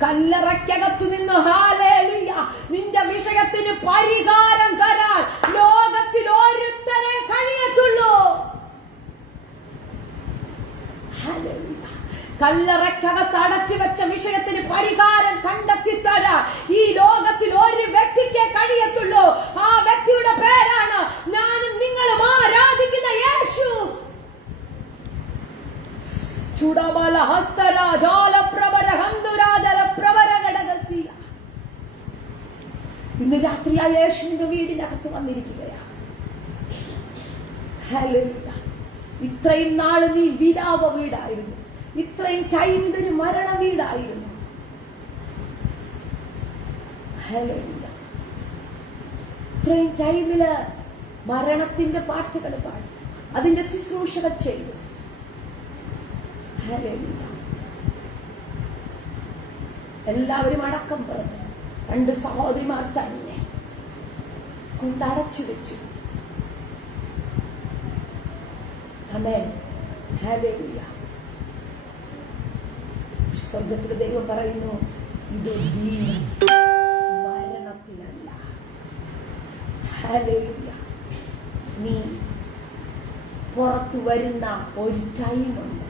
കല്ലറയ്ക്കകത്തു നിന്ന് ഹല്ലേലൂയ നിന്റെ വിഷയത്തിന് പരിഹാരം തരാൻ ലോകത്തിൽ ഒരുത്തനെ കഴിയത്തുള്ളൂ. ഹല്ലേലൂയ. കല്ലറയ്ക്കകത്ത് അടച്ചു വെച്ച വിഷയത്തിന് പരിഹാരം കണ്ടെത്തി തരാൻ ഈ ലോകത്തിൽ ഒരു വ്യക്തിക്ക് കഴിയത്തുള്ളൂ. ആ വ്യക്തിയുടെ പേരാണ് ഞാനും നിങ്ങളും ആരാധിക്കുന്ന യേശു. ചുടബല ഹസ്തരാജാല പ്രവര ഹന്തുരാജല പ്രവര ഘടകസിയ. ഇന്ന് രാത്രി ആ യേശുവിന്റെ വീടിനകത്ത് വന്നിരിക്കുകയാണ്. ഹല്ലേലൂയ. ഇത്രയും നാള് നീ വിലാപ വീടായിരുന്നു. ഇത്രയും ടൈം ഇതൊരു മരണ വീടായിരുന്നു. ഹല്ലേലൂയ. ഇത്രയും ടൈമില് മരണത്തിന്റെ പാട്ടുകൾ പാടി, അതിന്റെ ശുശ്രൂഷകൾ ചെയ്തു. എല്ലാവരും അടക്കം പറഞ്ഞു. 2 സഹോദരിമാർ തന്നെ കൊണ്ടടച്ചു വെച്ചു. ആമേൻ. ഹല്ലേലൂയ. സ്വർഗ്ഗത്തിലെ ദൈവം പറയുന്നു, ഇത് ജീവൻ, മരണത്തിനല്ല. ഹല്ലേലൂയ. നീ പുറത്തു വരുന്ന ഒരു ടൈമുണ്ട്.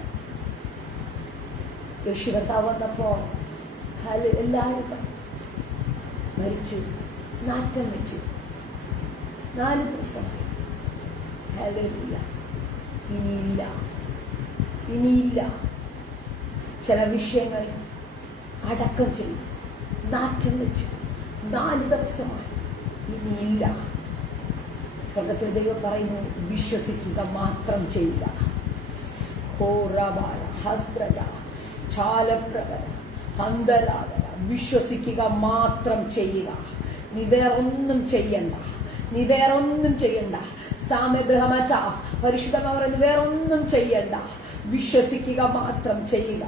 യേശു കർത്താവ് വന്നപ്പോ എല്ലാവരും മരിച്ചു, നാറ്റം വെച്ചു. 4 ദിവസമായി. ഹല്ലേലൂയ. ഇനിയില്ല, ഇനിയില്ല. ചില വിഷയങ്ങൾ അടക്കം ചെയ്തു, നാറ്റം വെച്ചു. 4 ദിവസമായി. ഇനിയില്ല. സ്വർഗ്ഗത്തിൽ ദൈവം പറയുന്നു, വിശ്വസിക്കുക മാത്രം ചെയ്യുക. വിശ്വസിക്കുക മാത്രം ചെയ്യുക. നീ വേറൊന്നും ചെയ്യണ്ട, നീ വേറൊന്നും ചെയ്യണ്ട. സാമെബ്രഹമച്ച പരിശുദ്ധമ പറയുന്നു, വേറൊന്നും ചെയ്യണ്ട. വിശ്വസിക്കുക മാത്രം ചെയ്യുക.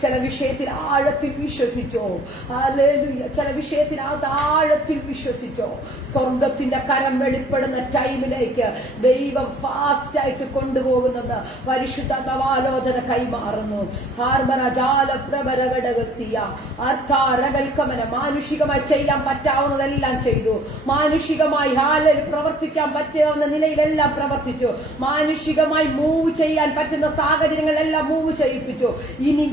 ചില വിഷയത്തിൽ ആഴത്തിൽ വിശ്വസിച്ചോ, ഹല്ലേലൂയ, ചില വിഷയത്തിൽ ആഴത്തിൽ വിശ്വസിച്ചോ, സ്വർഗത്തിന്റെ കരം വെളിപ്പെടുന്ന ടൈമിലേക്ക് ദൈവം ഫാസ്റ്റ് ആയിട്ട് കൊണ്ടുപോകുന്നത് പരിശുദ്ധ നവാലോചന കൈമാറുന്നു. മാനുഷികമായി ചെയ്യാൻ പറ്റാവുന്നതെല്ലാം ചെയ്തു, മാനുഷികമായി പ്രവർത്തിക്കാൻ പറ്റാവുന്ന നിലയിലെല്ലാം പ്രവർത്തിച്ചു, മാനുഷികമായി മൂവ് ചെയ്യാൻ പറ്റുന്ന സാഹചര്യങ്ങളെല്ലാം മൂവ് ചെയ്യിപ്പിച്ചു. ഇനി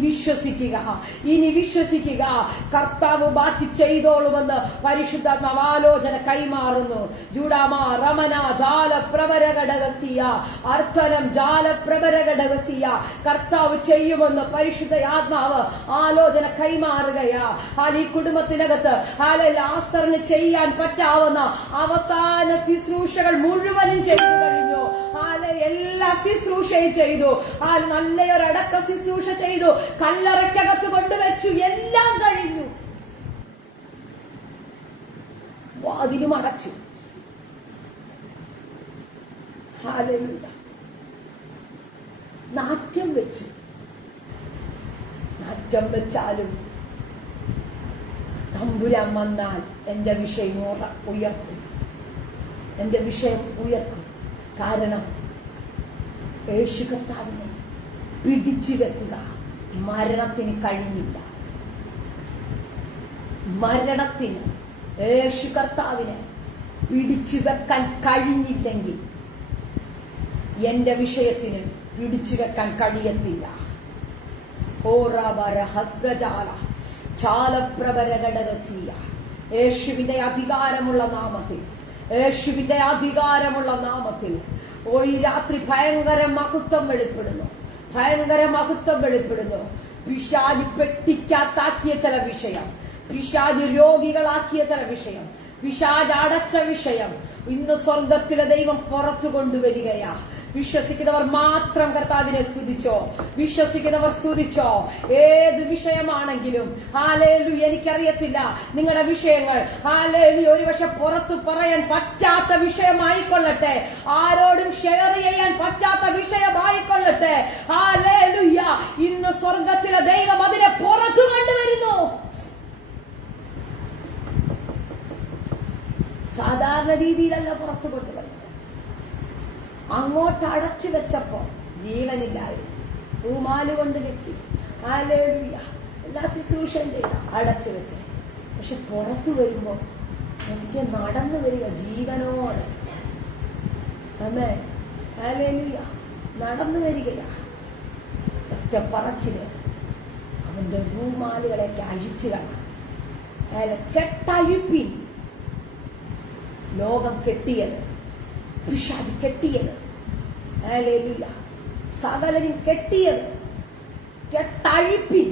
വിശ്വസിക്കുക, കർത്താവ് ബാക്കി ചെയ്തോളുമെന്ന് പരിശുദ്ധ നവാലോചന കൈമാറുന്നു. ജൂഡാമ റമന ജാല പ്രവരഘടകസിയ അർത്ഥനം ജാല പ്രവരഘടകസിയ കർത്താവ് ചെയ്യുമെന്ന് പരിശുദ്ധ ആത്മാവ് ആലോചന കൈമാറുകയാ. ഈ കുടുംബത്തിനകത്ത് ലാസറിന് ചെയ്യാൻ പറ്റാവുന്ന അവസാന ശുശ്രൂഷകൾ മുഴുവനും ചെയ്തു കഴിഞ്ഞു. എല്ലാ ശുശ്രൂഷയും ചെയ്തു. നല്ലൊരടക്ക ശുശ്രൂഷ ചെയ്തു, കല്ലറയ്ക്കകത്ത് കൊണ്ടുവച്ചു, എല്ലാം കഴിഞ്ഞു. വാതിലും അടച്ചു. ഹല്ലേലൂയ. നാട്യം വെച്ചാലും തമ്പുരാൻ വന്നാൽ എന്റെ വിഷയം ഉയർത്തും. കാരണം യേശു കർത്താവിനെ പിടിച്ചു വെക്കുക മരണത്തിന് കഴിഞ്ഞില്ല. മരണത്തിന് യേശു കർത്താവിനെ പിടിച്ചു വെക്കാൻ കഴിഞ്ഞില്ലെങ്കിൽ എന്റെ വിഷയത്തിന് പിടിച്ചു വെക്കാൻ കഴിയത്തില്ല. യേശുവിന്റെ അധികാരമുള്ള നാമത്തിൽ ഈ രാത്രി ഭയങ്കര മഹത്വം വെളിപ്പെടുന്നു. പിശാച് പെട്ടിക്കാത്താക്കിയ ചില വിഷയം, പിശാച് രോഗികളാക്കിയ ചില വിഷയം, പിശാച് അടച്ച വിഷയം ഇന്ന് സ്വർഗത്തിലെ ദൈവം പുറത്തു കൊണ്ടുവരികയാ. വിശ്വസിക്കുന്നവർ മാത്രം കർത്താവിനെ സ്തുതിച്ചോ. ഏത് വിഷയമാണെങ്കിലും ഹല്ലേലൂയ. എനിക്കറിയത്തില്ല നിങ്ങളുടെ വിഷയങ്ങൾ, ഹല്ലേലൂയ, ഒരുപക്ഷെ പുറത്തു പറയാൻ പറ്റാത്ത വിഷയമായിക്കൊള്ളട്ടെ, ആരോടും ഷെയർ ചെയ്യാൻ പറ്റാത്ത വിഷയമായിക്കൊള്ളട്ടെ, ഹല്ലേലൂയ, ഇന്ന് സ്വർഗത്തിലെ ദൈവം അതിനെ പുറത്തു കൊണ്ടുവരുന്നു. സാധാരണ രീതിയിലല്ല പുറത്തു കൊണ്ടുവരുന്നത്. അങ്ങോട്ട് അടച്ചു വെച്ചപ്പോ ജീവനില്ലായിരുന്നു, റൂമാല് കൊണ്ട് കെട്ടി, ഹല്ലേലൂയ, എല്ലാ ശുശ്രൂഷയും ചെയ്ത അടച്ചു വെച്ച. പക്ഷെ പുറത്തു വരുമ്പോ എനിക്ക് നടന്നു വരിക ജീവനോടെ. ആമേൻ, ഹല്ലേലൂയ, നടന്നു വരികയാ. ഒറ്റ പറച്ചില് അവന്റെ റൂമാലുകളൊക്കെ അഴിച്ചു കാണാം. കെട്ടഴിപ്പിൻ. ലോകം കെട്ടിയത്, പിശാച് കെട്ടിയത്, ഹല്ലേലൂയ, സകലരും കെട്ടിയത് കെട്ടഴിപ്പിൻ.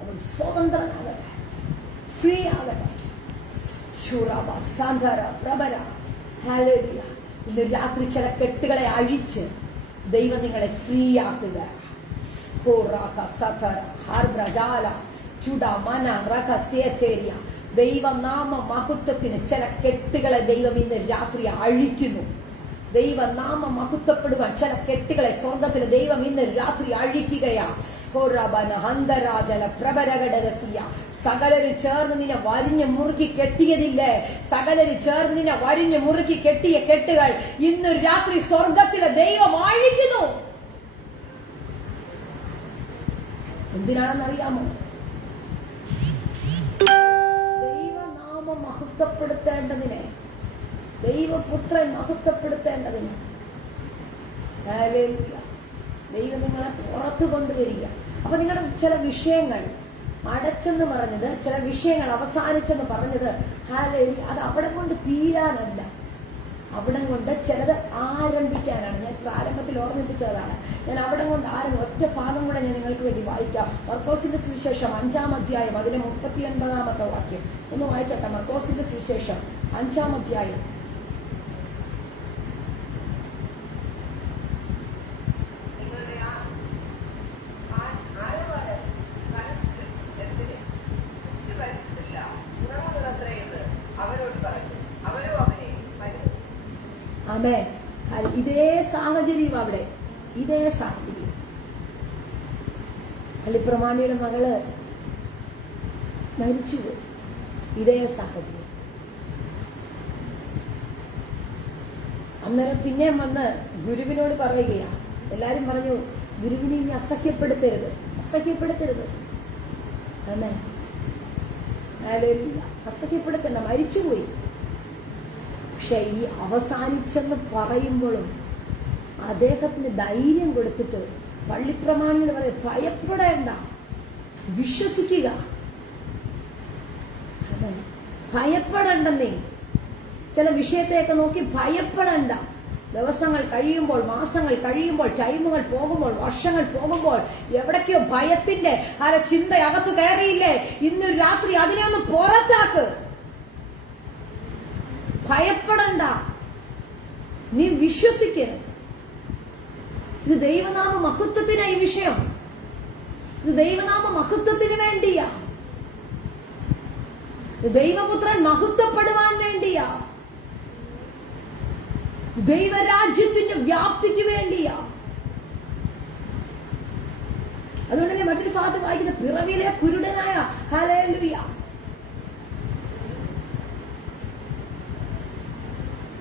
അവൻ സ്വതന്ത്രനാകട്ടെ, ഫ്രീ ആകട്ടെ. ഹല്ലേലൂയ. ഇന്ന് രാത്രി ചില കെട്ടുകളെ അഴിച്ച് ദൈവം നിങ്ങളെ ഫ്രീ ആക്കുക. ദൈവനാമ മഹത്വത്തിന് ചില കെട്ടുകളെ ദൈവം ഇന്ന് രാത്രി അഴിക്കുന്നു. ദൈവനാമ മഹത്വപ്പെടുവാൻ ചില കെട്ടുകളെ സ്വർഗത്തിലെ ദൈവം ഇന്ന് രാത്രി അഴിക്കുകയാ. സകലര് ചേർന്ന് നിന്നെ വരിഞ്ഞ് മുറുക്കി കെട്ടിയതില്ലേ, സകലര് ചേർന്ന് നിന്നെ വരിഞ്ഞ് മുറുക്കി കെട്ടിയ കെട്ടുകൾ ഇന്ന് രാത്രി സ്വർഗത്തിലെ ദൈവം അഴിക്കുന്നു. എന്തിനാണെന്നറിയാമോ? ദൈവനാമം മഹത്വപ്പെടുത്തേണ്ടതിനെ, ദൈവപുത്രൻ മഹത്വപ്പെടുത്തേണ്ടതിന്. ദൈവം നിങ്ങളെ പുറത്തു കൊണ്ടുവരിക. അപ്പൊ നിങ്ങളുടെ ചില വിഷയങ്ങൾ അടച്ചെന്ന് പറഞ്ഞത്, ചില വിഷയങ്ങൾ അവസാനിച്ചെന്ന് പറഞ്ഞത്, അത് അവിടെ കൊണ്ട് തീരാനല്ല, അവിടെ കൊണ്ട് ചിലത് ആരംഭിക്കാനാണ്. ഞാൻ പ്രാരംഭത്തിൽ ഓർമ്മിപ്പിച്ചതാണ്. ഞാൻ അവിടെ കൊണ്ട് ഒറ്റ ഭാഗം കൂടെ ഞാൻ നിങ്ങൾക്ക് വേണ്ടി വായിക്കാം. മർക്കോസിന്റെ സുവിശേഷം 5-ാം അധ്യായം അതിലെ 39-ാമത്തെ വാക്യം ഒന്ന് വായിച്ചോട്ടെ. മർക്കോസിന്റെ സുവിശേഷം 5-ാം അധ്യായം. ആമേൻ. ഇതേ സാഹചര്യം അവിടെ, ഇതേ സാഹചര്യം പള്ളിപ്രമാണിയുടെ മകള് മരിച്ചുപോയി. ഇതേ സാഹചര്യം. അന്നേരം പിന്നെയും വന്ന് ഗുരുവിനോട് പറയുകയാണ്. എല്ലാരും പറഞ്ഞു, ഗുരുവിനെ ഇനി അസഹ്യപ്പെടുത്തരുത്. ആമേൻ. അസഹ്യപ്പെടുത്തണ്ട, മരിച്ചുപോയി. പക്ഷെ ഈ അവസാനിച്ചെന്ന് പറയുമ്പോഴും അദ്ദേഹത്തിന് ധൈര്യം കൊടുത്തിട്ട് പള്ളിപ്രമാണികൾ പറയും, ഭയപ്പെടേണ്ട, വിശ്വസിക്കുക. ഭയപ്പെടണ്ടെന്നേ. ചില വിഷയത്തെയൊക്കെ നോക്കി ഭയപ്പെടണ്ട. ദിവസങ്ങൾ കഴിയുമ്പോൾ, മാസങ്ങൾ കഴിയുമ്പോൾ, ടൈമുകൾ പോകുമ്പോൾ, വർഷങ്ങൾ പോകുമ്പോൾ എവിടേക്കോ ഭയത്തിന്റെ ചിന്ത അകത്ത് കയറിയില്ലേ? ഇന്ന് രാത്രി അതിനെ ഒന്ന് പുറത്താക്ക്. ഭയപ്പെടണ്ട, നീ വിശ്വസിക്ക. ഇത് ദൈവനാമ മഹത്വത്തിനാ ഈ വിഷയം. ഇത് ദൈവനാമ മഹത്വത്തിന് വേണ്ടിയാ. ദൈവപുത്രൻ മഹത്വപ്പെടുവാൻ വേണ്ടിയാ. ദൈവരാജ്യത്തിന്റെ വ്യാപ്തിക്ക് വേണ്ടിയാ. അതുകൊണ്ട് തന്നെ മറ്റൊരു ഭാഗത്ത് വായിക്കുന്ന പിറവിയിലെ കുരുടനായ ഹല്ലേലൂയ.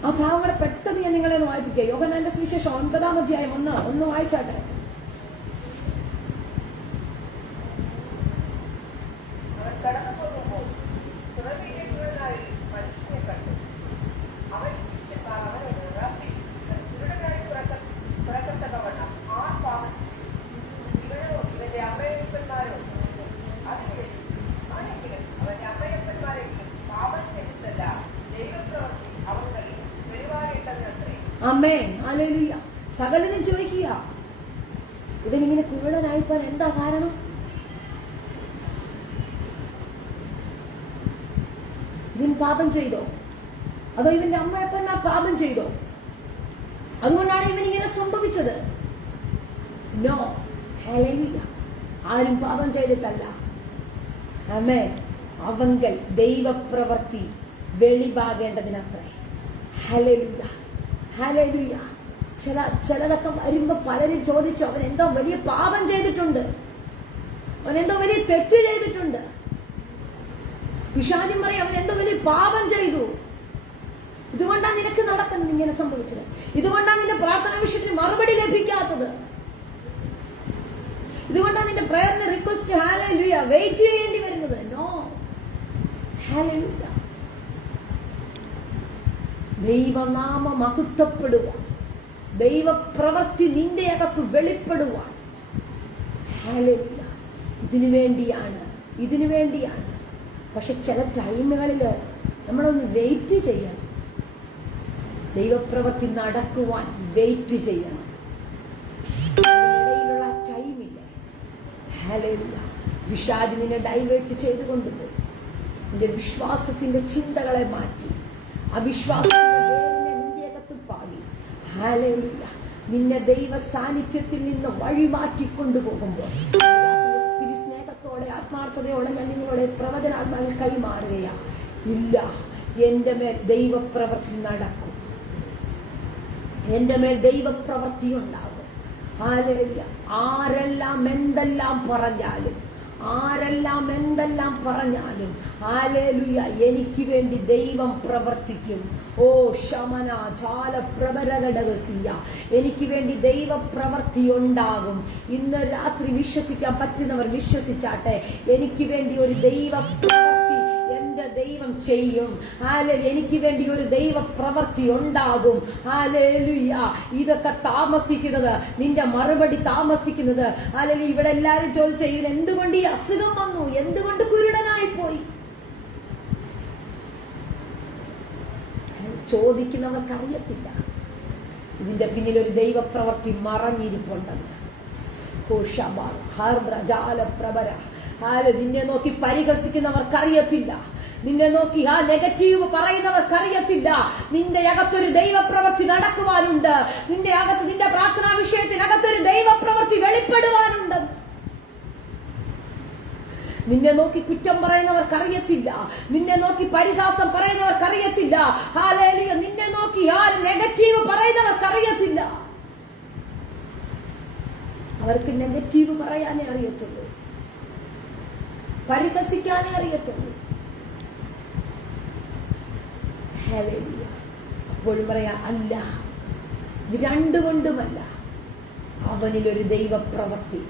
ആ ഭാഗങ്ങളെ പെട്ടെന്ന് ഞാൻ നിങ്ങളെ ഒന്ന് വായിപ്പിക്കുക. യോഹന്നാന്റെ സുവിശേഷം 9-ാം അധ്യായം ഒന്ന് വായിച്ചാട്ടെ. ആമേൻ. ഹല്ലേലൂയ. സകലരും ചോദിക്കുക, ഇവനിങ്ങനെ കുരുടനായിപ്പോൻ എന്താ കാരണം? ഇവൻ പാപം ചെയ്തോ? അതോ ഇവന്റെ അമ്മയപ്പന്മാർ പാപം ചെയ്തോ? അതുകൊണ്ടാണ് ഇവനിങ്ങനെ സംഭവിച്ചത്? നോ. ഹല്ലേലൂയ. ആരും പാപം ചെയ്തിട്ടല്ല. ആമേൻ. അവങ്കൽ ദൈവപ്രവൃത്തി വെളിവാകേണ്ടതിനത്രേ. ഹല്ലേലൂയ. ഹല്ലേലൂയ. ചിലതൊക്കെ വരുമ്പോ പലരും ചോദിച്ചു, അവൻ എന്തോ വലിയ പാപം ചെയ്തിട്ടുണ്ട്, അവൻ എന്തോ വലിയ തെറ്റ് ചെയ്തിട്ടുണ്ട്. പിശാചും പറയും, അവൻ എന്തോ വലിയ പാപം ചെയ്തു. ഇതുകൊണ്ടാണ് നിനക്ക് നടക്കുന്നത് ഇങ്ങനെ സംഭവിച്ചത്. ഇതുകൊണ്ടാണ് നിന്റെ പ്രാർത്ഥന വിഷയത്തിന് മറുപടി ലഭിക്കാത്തത്. ഇതുകൊണ്ടാണ് നിന്റെ പ്രയറിന് റിക്വസ്റ്റ് ഹല്ലേലൂയ വെയിറ്റ് ചെയ്യേണ്ടി വരുന്നത്. നോ. ഹല്ലേലൂയ. ദൈവനാമ മഹത്വപ്പെടുവാൻ, ദൈവപ്രവൃത്തി നിന്റെ അകത്ത് വെളിപ്പെടുവാൻ. ഹല്ലേലൂയ. ഇതിനു വേണ്ടിയാണ്. പക്ഷെ ചില ടൈമുകളിൽ നമ്മളൊന്ന് വെയിറ്റ് ചെയ്യണം. ദൈവപ്രവൃത്തി നടക്കുവാൻ വെയിറ്റ് ചെയ്യണം. ഇടയിലുള്ള ടൈമില്ല. ഹല്ലേലൂയ. പിശാച് നിന്നെ ഡൈവേർട്ട് ചെയ്ത് കൊണ്ടുപോയി നിന്റെ വിശ്വാസത്തിന്റെ ചിന്തകളെ മാറ്റി അവിശ്വാസത്തിന്റെ വേരിനെ നിന്റെ അകത്ത് പാകി. ഹല്ലേലൂയ. നിന്നെ ദൈവ സാന്നിധ്യത്തിൽ നിന്ന് വഴിമാറ്റി കൊണ്ടുപോകുമ്പോൾ ഒത്തിരി സ്നേഹത്തോടെ ആത്മാർത്ഥതയോടെ ഞാൻ നിങ്ങളുടെ പ്രവചനാത്മാവിൽ കൈമാറുകയാ. ഇല്ല, എന്റെ മേൽ ദൈവപ്രവൃത്തി നടക്കും, എന്റെ മേൽ ദൈവപ്രവൃത്തി ഉണ്ടാകും. ഹല്ലേലൂയ. ആരെല്ലാം എന്തെല്ലാം പറഞ്ഞാലും ഹല്ലേലൂയ എനിക്ക് വേണ്ടി ദൈവം പ്രവർത്തിക്കും. ഓ ശമന ജാല പ്രബരഘടകസിയ, എനിക്ക് വേണ്ടി ദൈവപ്രവൃത്തി ഉണ്ടാകും. ഇന്ന് രാത്രി വിശ്വസിക്കാൻ പറ്റുന്നവർ വിശ്വസിച്ചാട്ടെ. എനിക്ക് വേണ്ടി ഒരു ദൈവപ്രവൃത്തി എന്റെ ദൈവം ചെയ്യും. ഹല്ലേലൂയ. എനിക്ക് വേണ്ടി ഒരു ദൈവപ്രവൃത്തി ഉണ്ടാകും. ഹല്ലേലൂയ. ഇതൊക്കെ താമസിക്കുന്നത്, നിന്റെ മറുപടി താമസിക്കുന്നത്. ഹല്ലേലൂയ. ഇവിടെ എല്ലാരും ചോദിച്ചു, ഇവൻ എന്തുകൊണ്ട് ഈ അസുഖം വന്നു, എന്തുകൊണ്ട് കുരുടനായി പോയി? ചോദിക്കുന്നവർക്ക് അറിയത്തില്ല ഇതിന്റെ പിന്നിൽ ഒരു ദൈവപ്രവൃത്തി മറഞ്ഞിരിപ്പുണ്ടെന്ന്. നിന്നെ നോക്കി പരിഹസിക്കുന്നവർക്ക് അറിയത്തില്ല, നിന്നെ നോക്കി നെഗറ്റീവ് പറയുന്നവർക്ക് അറിയത്തില്ല. നിന്റെ അകത്തൊരു ദൈവപ്രവൃത്തി നടക്കുവാനുണ്ട്. നിന്റെ അകത്ത്, നിന്റെ പ്രാർത്ഥനാ വിഷയത്തിനകത്തൊരു ദൈവപ്രവൃത്തി വെളിപ്പെടുവാനുണ്ട്. നിന്നെ നോക്കി കുറ്റം പറയുന്നവർക്ക് അറിയത്തില്ല, നിന്നെ നോക്കി പരിഹാസം പറയുന്നവർക്ക് അറിയത്തില്ല. ഹല്ലേലൂയ. നിന്നെ നോക്കി നെഗറ്റീവ് പറയുന്നവർക്ക് അറിയത്തില്ല. അവർക്ക് നെഗറ്റീവ് പറയാനേ അറിയത്തുള്ളൂ, പരിഹസിക്കാനേ അറിയത്തുള്ളൂ. അപ്പോഴും പറയാ, അല്ല, ഇത് രണ്ടുകൊണ്ടുമല്ല, അവനിലൊരു ദൈവപ്രവൃത്തി.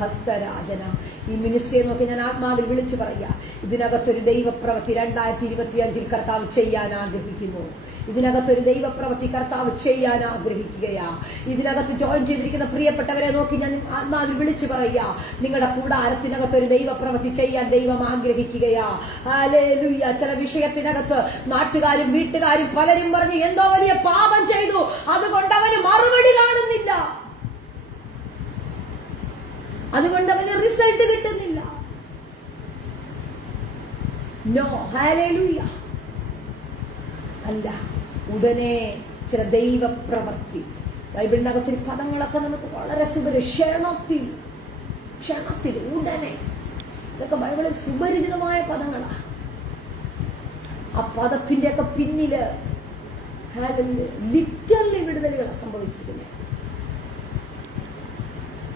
ഹസ്തരാജന. ഈ മിനിസ്ട്രിയെ നോക്കി ഞാൻ ആത്മാവിൽ വിളിച്ചു പറയാ, ഇതിനകത്തൊരു ദൈവപ്രവൃത്തി 2025 കർത്താവ് ചെയ്യാൻ ആഗ്രഹിക്കുന്നു. ഇതിനകത്തൊരു ദൈവപ്രവൃത്തി കർത്താവ് ചെയ്യാൻ ആഗ്രഹിക്കുകയാ. ഇതിനകത്ത് ജോയിൻ ചെയ്തിരിക്കുന്ന പ്രിയപ്പെട്ടവരെ നോക്കി ഞാൻ ആത്മാവിൽ വിളിച്ചു പറയാ, നിങ്ങളുടെ കൂടാരത്തിനകത്തൊരു ദൈവപ്രവൃത്തി ചെയ്യാൻ ദൈവം ആഗ്രഹിക്കുകയാ. ഹല്ലേലൂയ. ചില വിഷയത്തിനകത്ത് നാട്ടുകാരും വീട്ടുകാരും പലരും പറഞ്ഞു എന്തോ വലിയ പാപം ചെയ്തു, അതുകൊണ്ട് അവന് മറുപടി കാണുന്നില്ല, അതുകൊണ്ട് അവന് റിസൾട്ട് കിട്ടുന്നില്ല. No, hallelujah. അല്ല, ഉടനെ ചില ദൈവപ്രവൃത്തി. ബൈബിളിനകത്തിൽ പദങ്ങളൊക്കെ നമുക്ക് വളരെ ക്ഷണത്തിൽ ഉടനെ, ഇതൊക്കെ ബൈബിളിൽ സുപരിചിതമായ പദങ്ങളാ. ആ പദത്തിന്റെ ഒക്കെ പിന്നില് ലിറ്ററലി വിടുതലുകളാണ് സംഭവിച്ചിരിക്കുന്നത്.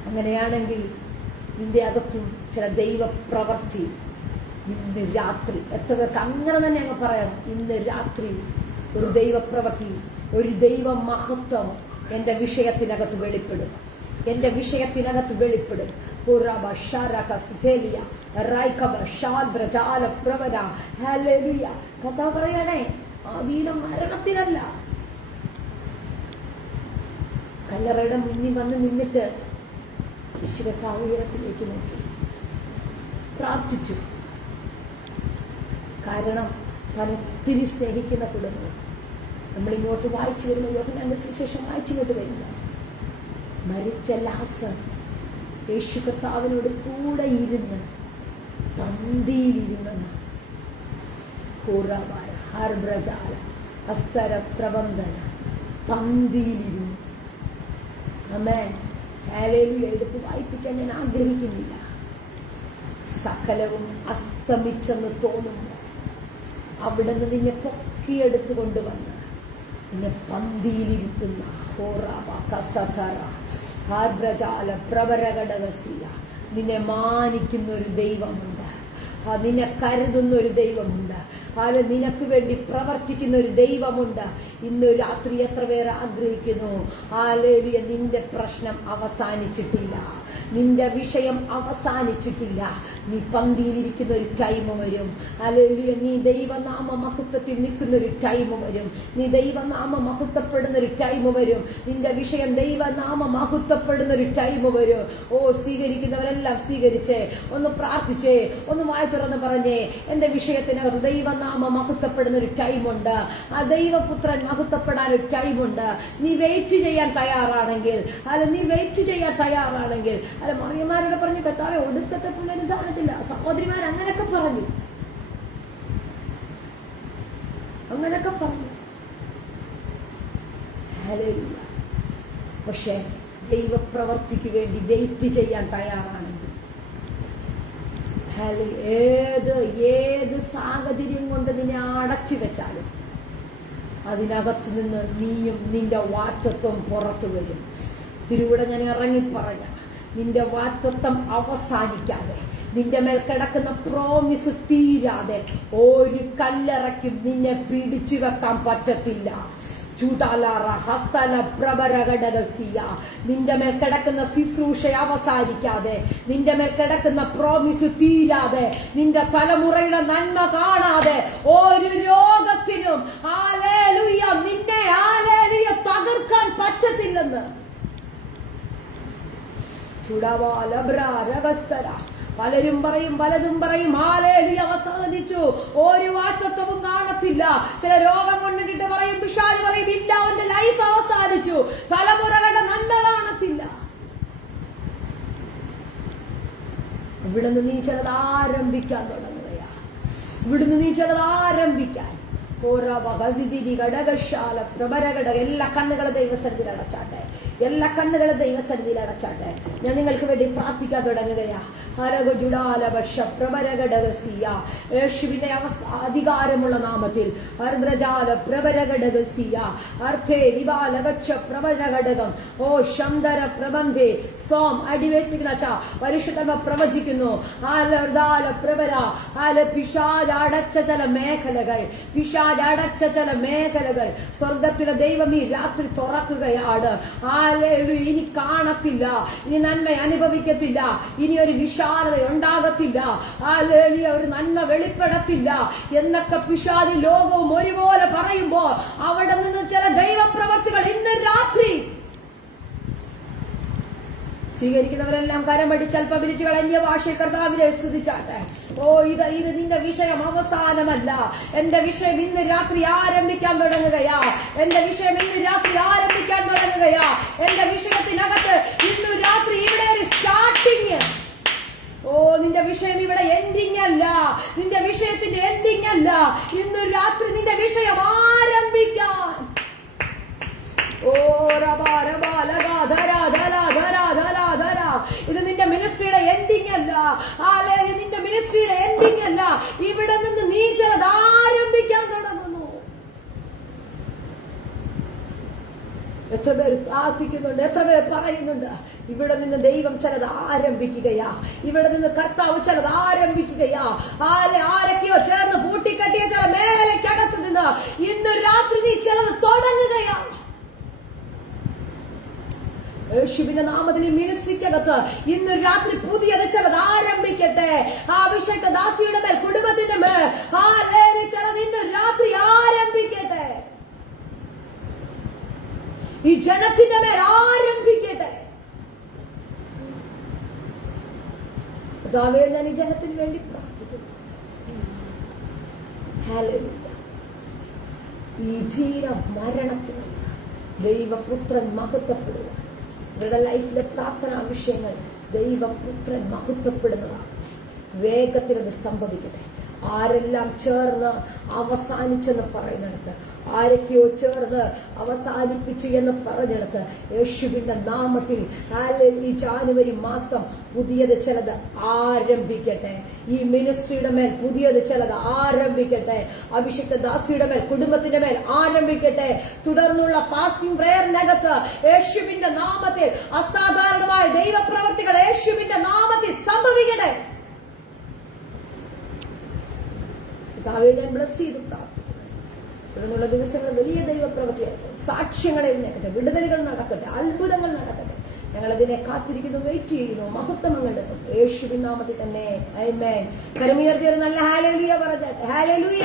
അങ്ങനെയാണെങ്കിൽ നിന്റെ അകത്തും ചില ദൈവപ്രവൃത്തി ഇന്ന് രാത്രി, എത്ര പേർക്ക് അങ്ങനെ തന്നെ അങ്ങ് പറയണം, ഇന്ന് രാത്രി ഒരു ദൈവപ്രവൃത്തി, ഒരു ദൈവ മഹത്വം എന്റെ വിഷയത്തിനകത്ത് വെളിപ്പെടും, എന്റെ വിഷയത്തിനകത്ത് വെളിപ്പെടും. കഥ പറയണേ, ആദീനം മരണത്തിലല്ല, കല്ലറയുടെ മുന്നിൽ വന്ന് നിന്നിട്ട് യേശുവിന്റെ ഉയരത്തിലേക്ക് നോക്കി പ്രാർത്ഥിച്ചു. കാരണം താൻ ഒത്തിരി സ്നേഹിക്കുന്ന കുടുംബം. നമ്മളിങ്ങോട്ട് വായിച്ചു വരുന്ന യോഹന്നാന്റെ സുവിശേഷം വായിച്ചിങ്ങോട്ട് വരുന്ന മരിച്ച ലാസർ യേശു കർത്താവിനോട് കൂടെ ഇരുന്ന് പന്തിയിലിരുന്ന ഹസ്തര പ്രബന്ധന പന്തിയിലിരുന്നു. ആമേൻ. ഹല്ലേലൂയ. എടുത്ത് വായിപ്പിക്കാൻ ഞാൻ ആഗ്രഹിക്കുന്നില്ല. സകലവും അസ്തമിച്ചെന്ന് തോന്നുന്നു. അവിടെ നിന്ന് നിന്നെ പൊക്കിയെടുത്ത് കൊണ്ടുവന്ന് നിന്നെ പന്തിയിലിരുത്തുന്ന നിന്നെ മാനിക്കുന്ന ഒരു ദൈവമുണ്ട്, നിന്നെ കരുതുന്ന ഒരു ദൈവമുണ്ട്, നിനക്ക് വേണ്ടി പ്രവർത്തിക്കുന്ന ഒരു ദൈവമുണ്ട്. ഇന്ന് രാത്രി എത്ര പേർ ആഗ്രഹിക്കുന്നു, ഹല്ലേലൂയ, നിന്റെ പ്രശ്നം അവസാനിച്ചിട്ടില്ല, നിന്റെ വിഷയം അവസാനിച്ചിട്ടില്ല. നീ പന്തിയിലിരിക്കുന്ന ഒരു ടൈം വരും. ഹല്ലേലൂയ. നീ ദൈവനാമ മഹത്വത്തിൽ നിൽക്കുന്ന ഒരു ടൈം വരും. നീ ദൈവനാമ മഹത്വപ്പെടുന്ന ഒരു ടൈം വരും. നിന്റെ വിഷയം ദൈവനാമ മഹത്വപ്പെടുന്ന ഒരു ടൈം വരും. ഓ, സ്വീകരിക്കുന്നവരെല്ലാം സ്വീകരിച്ചേ, ഒന്ന് പ്രാർത്ഥിച്ചേ, ഒന്ന് വായി തുറന്ന് പറഞ്ഞേ, എന്റെ വിഷയത്തിനകത്ത് ദൈവനാമ മഹത്വപ്പെടുന്ന ഒരു ടൈമുണ്ട്, ആ ദൈവപുത്രൻ മഹത്വപ്പെടാൻ ഒരു ടൈമുണ്ട്. നീ വെയിറ്റ് ചെയ്യാൻ തയ്യാറാണെങ്കിൽ, നീ വെയിറ്റ് ചെയ്യാൻ തയ്യാറാണെങ്കിൽ, മറിയമാരോട് പറഞ്ഞു, കർത്താവേ, ഒടുക്കത്തെ പുനരുദ്ധാനത്തില്ല. സഹോദരിമാർ അങ്ങനെയൊക്കെ പറഞ്ഞു. പക്ഷെ ദൈവപ്രവർത്തിക്ക് വേണ്ടി വെയിറ്റ് ചെയ്യാൻ തയ്യാറാണെങ്കിൽ, ഏത് സാഹചര്യം കൊണ്ട് നിന്നെ അടച്ചു വെച്ചാലും അതിനകത്ത് നിന്ന് നീയും നിന്റെ വാറ്റത്വം പുറത്തു വരും. തിരുവിടെ ഞാൻ ഇറങ്ങിപ്പറഞ്ഞ, നിന്റെ വാറ്റത്വം അവസാനിക്കാതെ, നിന്റെ മേൽ കിടക്കുന്ന പ്രോമിസ് തീരാതെ ഒരു കല്ലറയ്ക്കും നിന്നെ പിടിച്ചു വെക്കാൻ പറ്റത്തില്ല. നിന്റെ മേൽ കിടക്കുന്ന ശുശ്രൂഷ അവസാനിക്കാതെ, നിന്റെ മേൽ കിടക്കുന്ന പ്രോമിസ് തീരാതെ, നിന്റെ തലമുറയുടെ നന്മ കാണാതെ ഒരു രോഗത്തിനും നിന്നെ തകർക്കാൻ പറ്റത്തില്ലെന്ന്. പലരും പറയും, പലതും പറയും, ഹല്ലേലൂയ അവസാനിച്ചു, ഒരു വാറ്റത്വവും കാണത്തില്ല. ചില രോഗം കൊണ്ടിട്ട് പറയും, പിശാച് പറയും, ഇല്ല, അവന്റെ ലൈഫ് അവസാനിച്ചു, തലമുറകളുടെ നന്മ കാണത്തില്ല. ഇവിടുന്ന് നീ ചിലത് ആരംഭിക്കാൻ തുടങ്ങുകയാ. ഇവിടുന്ന് നീ ചിലത് ആരംഭിക്കാൻ. എല്ലാ കണ്ണുകളെ ദൈവസന്നിധിയിൽ അടച്ചാട്ടെ. എല്ലാ കണ്ണുകളും ദൈവസന്നിധിയിൽ അടച്ചാട്ടെ. ഞാൻ നിങ്ങൾക്ക് വേണ്ടി പ്രാർത്ഥിക്കാൻ തുടങ്ങുകയാ. യേശുവിന്റെ അധികാരമുള്ള നാമത്തിൽ പരിശുദ്ധ പ്രവചിക്കുന്നു. പിശാചടച്ച ചില മേഖലകൾ, പിശാചടച്ച ചില മേഖലകൾ സ്വർഗത്തിലെ ദൈവം ഈ രാത്രി തുറക്കുകയാണ്. ഇനി കാണത്തില്ല, ഇനി നന്മ അനുഭവിക്കത്തില്ല, ഇനി ഒരു വിശാലത ഉണ്ടാകത്തില്ല, ഒരു നന്മ വെളിപ്പെടത്തില്ല എന്നൊക്കെ പിശാചി ലോകവും ഒരുപോലെ പറയുമ്പോ അവിടെ നിന്ന് ചില ദൈവപ്രവർത്തികൾ ഇന്ന് രാത്രി സ്വീകരിക്കുന്നവരെല്ലാം കരമടിച്ച് അല്പ മിനിറ്റുകൾ അന്യഭാഷയിൽ കർത്താവിനെ സ്തുതിച്ചാട്ടെ. ഇത് നിന്റെ വിഷയം അവസാനമല്ല. എന്റെ വിഷയം ഇന്ന് രാത്രി ആരംഭിക്കാൻ തുടങ്ങുകയാ. എന്റെ വിഷയം ഇന്ന് രാത്രി ആരംഭിക്കാൻ തുടങ്ങുകയാ. എന്റെ വിഷയത്തിനകത്ത് ഇന്ന് രാത്രി ഇവിടെ ഒരു സ്റ്റാർട്ടിങ്. നിന്റെ വിഷയം ഇവിടെ എൻഡിങ് അല്ല. നിന്റെ വിഷയത്തിന്റെ എൻഡിങ് അല്ല. ഇന്ന് രാത്രി നിന്റെ വിഷയം ആരംഭിക്കാൻ. ഇത് നിന്റെ മിനിസ്ട്രിയുടെ എൻഡിങ് അല്ല. നിന്റെ മിനിസ്ട്രിയുടെ എൻഡിങ് അല്ല. ഇവിടെ നിന്ന് നീ ചിലത് ആരംഭിക്കാൻ തുടങ്ങുന്നു. എത്ര പേർ പ്രാർത്ഥിക്കുന്നുണ്ട്, എത്ര പേർ പറയുന്നുണ്ട്, ഇവിടെ നിന്ന് ദൈവം ചിലത് ആരംഭിക്കുകയാ, ഇവിടെ നിന്ന് കർത്താവ് ചിലത് ആരംഭിക്കുകയാ. ആരൊക്കെയോ ചേർന്ന് പൂട്ടിക്കെട്ടിയ ചില മേഖലയ്ക്കകത്ത് നിന്ന് ഇന്ന് രാത്രി നീ ചിലത് തുടങ്ങുകയാ. യേശുവിന്റെ നാമത്തിൽ മിനിസ്ട്രിക്കകത്ത് ഇന്ന് രാത്രി പുതിയത് ചിലത് ആരംഭിക്കട്ടെ. അഭിഷേക ദാസിയുടെ മേൽ, കുടുംബത്തിന്റെ മേൽ ചിലത് ഇന്ന് രാത്രി ആരംഭിക്കട്ടെ. ഈ ജനത്തിന്റെ മേൽ ആരംഭിക്കട്ടെ. ഞാൻ ഈ ജനത്തിന് വേണ്ടി പ്രാർത്ഥിക്കുന്നു. ഈ ധീര മരണത്തിന് ദൈവപുത്രൻ മഹത്വപ്പെടുക. ഇവരുടെ ലൈഫിലെ പ്രാർത്ഥനാ വിഷയങ്ങൾ ദൈവപുത്രൻ മഹത്വപ്പെടുന്നതാണ്. വേഗത്തിൽ അത് സംഭവിക്കട്ടെ. ആരെല്ലാം ചേർന്ന് അവസാനിച്ചെന്ന് പറയുന്നിടത്ത്, ആരൊക്കെയോ ചേർന്ന് അവസാനിപ്പിച്ചു എന്ന് പറഞ്ഞെടുത്ത് യേശുവിന്റെ നാമത്തിൽ ഈ ജാനുവരി മാസം പുതിയത് ചിലത് ആരംഭിക്കട്ടെ. ഈ മിനിസ്ട്രിയുടെ മേൽ പുതിയത് ചിലത് ആരംഭിക്കട്ടെ. അഭിഷിക്ത ദാസിയുടെ മേൽ, കുടുംബത്തിന്റെ മേൽ ആരംഭിക്കട്ടെ. തുടർന്നുള്ള ഫാസ്റ്റിംഗ് പ്രയറിനകത്ത് യേശുവിന്റെ നാമത്തിൽ അസാധാരണമായ ദൈവപ്രവർത്തികൾ യേശുവിന്റെ നാമത്തിൽ സംഭവിക്കട്ടെ. ഞാൻ ബ്ലസ് ചെയ്ത് പ്രാർത്ഥിക്കുന്നു. തുടർന്നുള്ള ദിവസങ്ങൾ വലിയ ദൈവപ്രവൃത്തിയായിരിക്കും. സാക്ഷ്യങ്ങൾ എഴുന്നേക്കട്ടെ, വിടുതലുകൾ നടക്കട്ടെ, അത്ഭുതങ്ങൾ നടക്കട്ടെ. ഞങ്ങളതിനെ കാത്തിരിക്കുന്നു, വെയിറ്റ് ചെയ്യുന്നു. മഹത്വങ്ങൾ എടുക്കും യേശുവിൻ നാമത്തിൽ തന്നെ. ആമേൻ. കരമുയർത്തി ഒരു നല്ല ഹല്ലേലൂയ പറഞ്ഞാട്ടെ. ഹല്ലേലൂയ.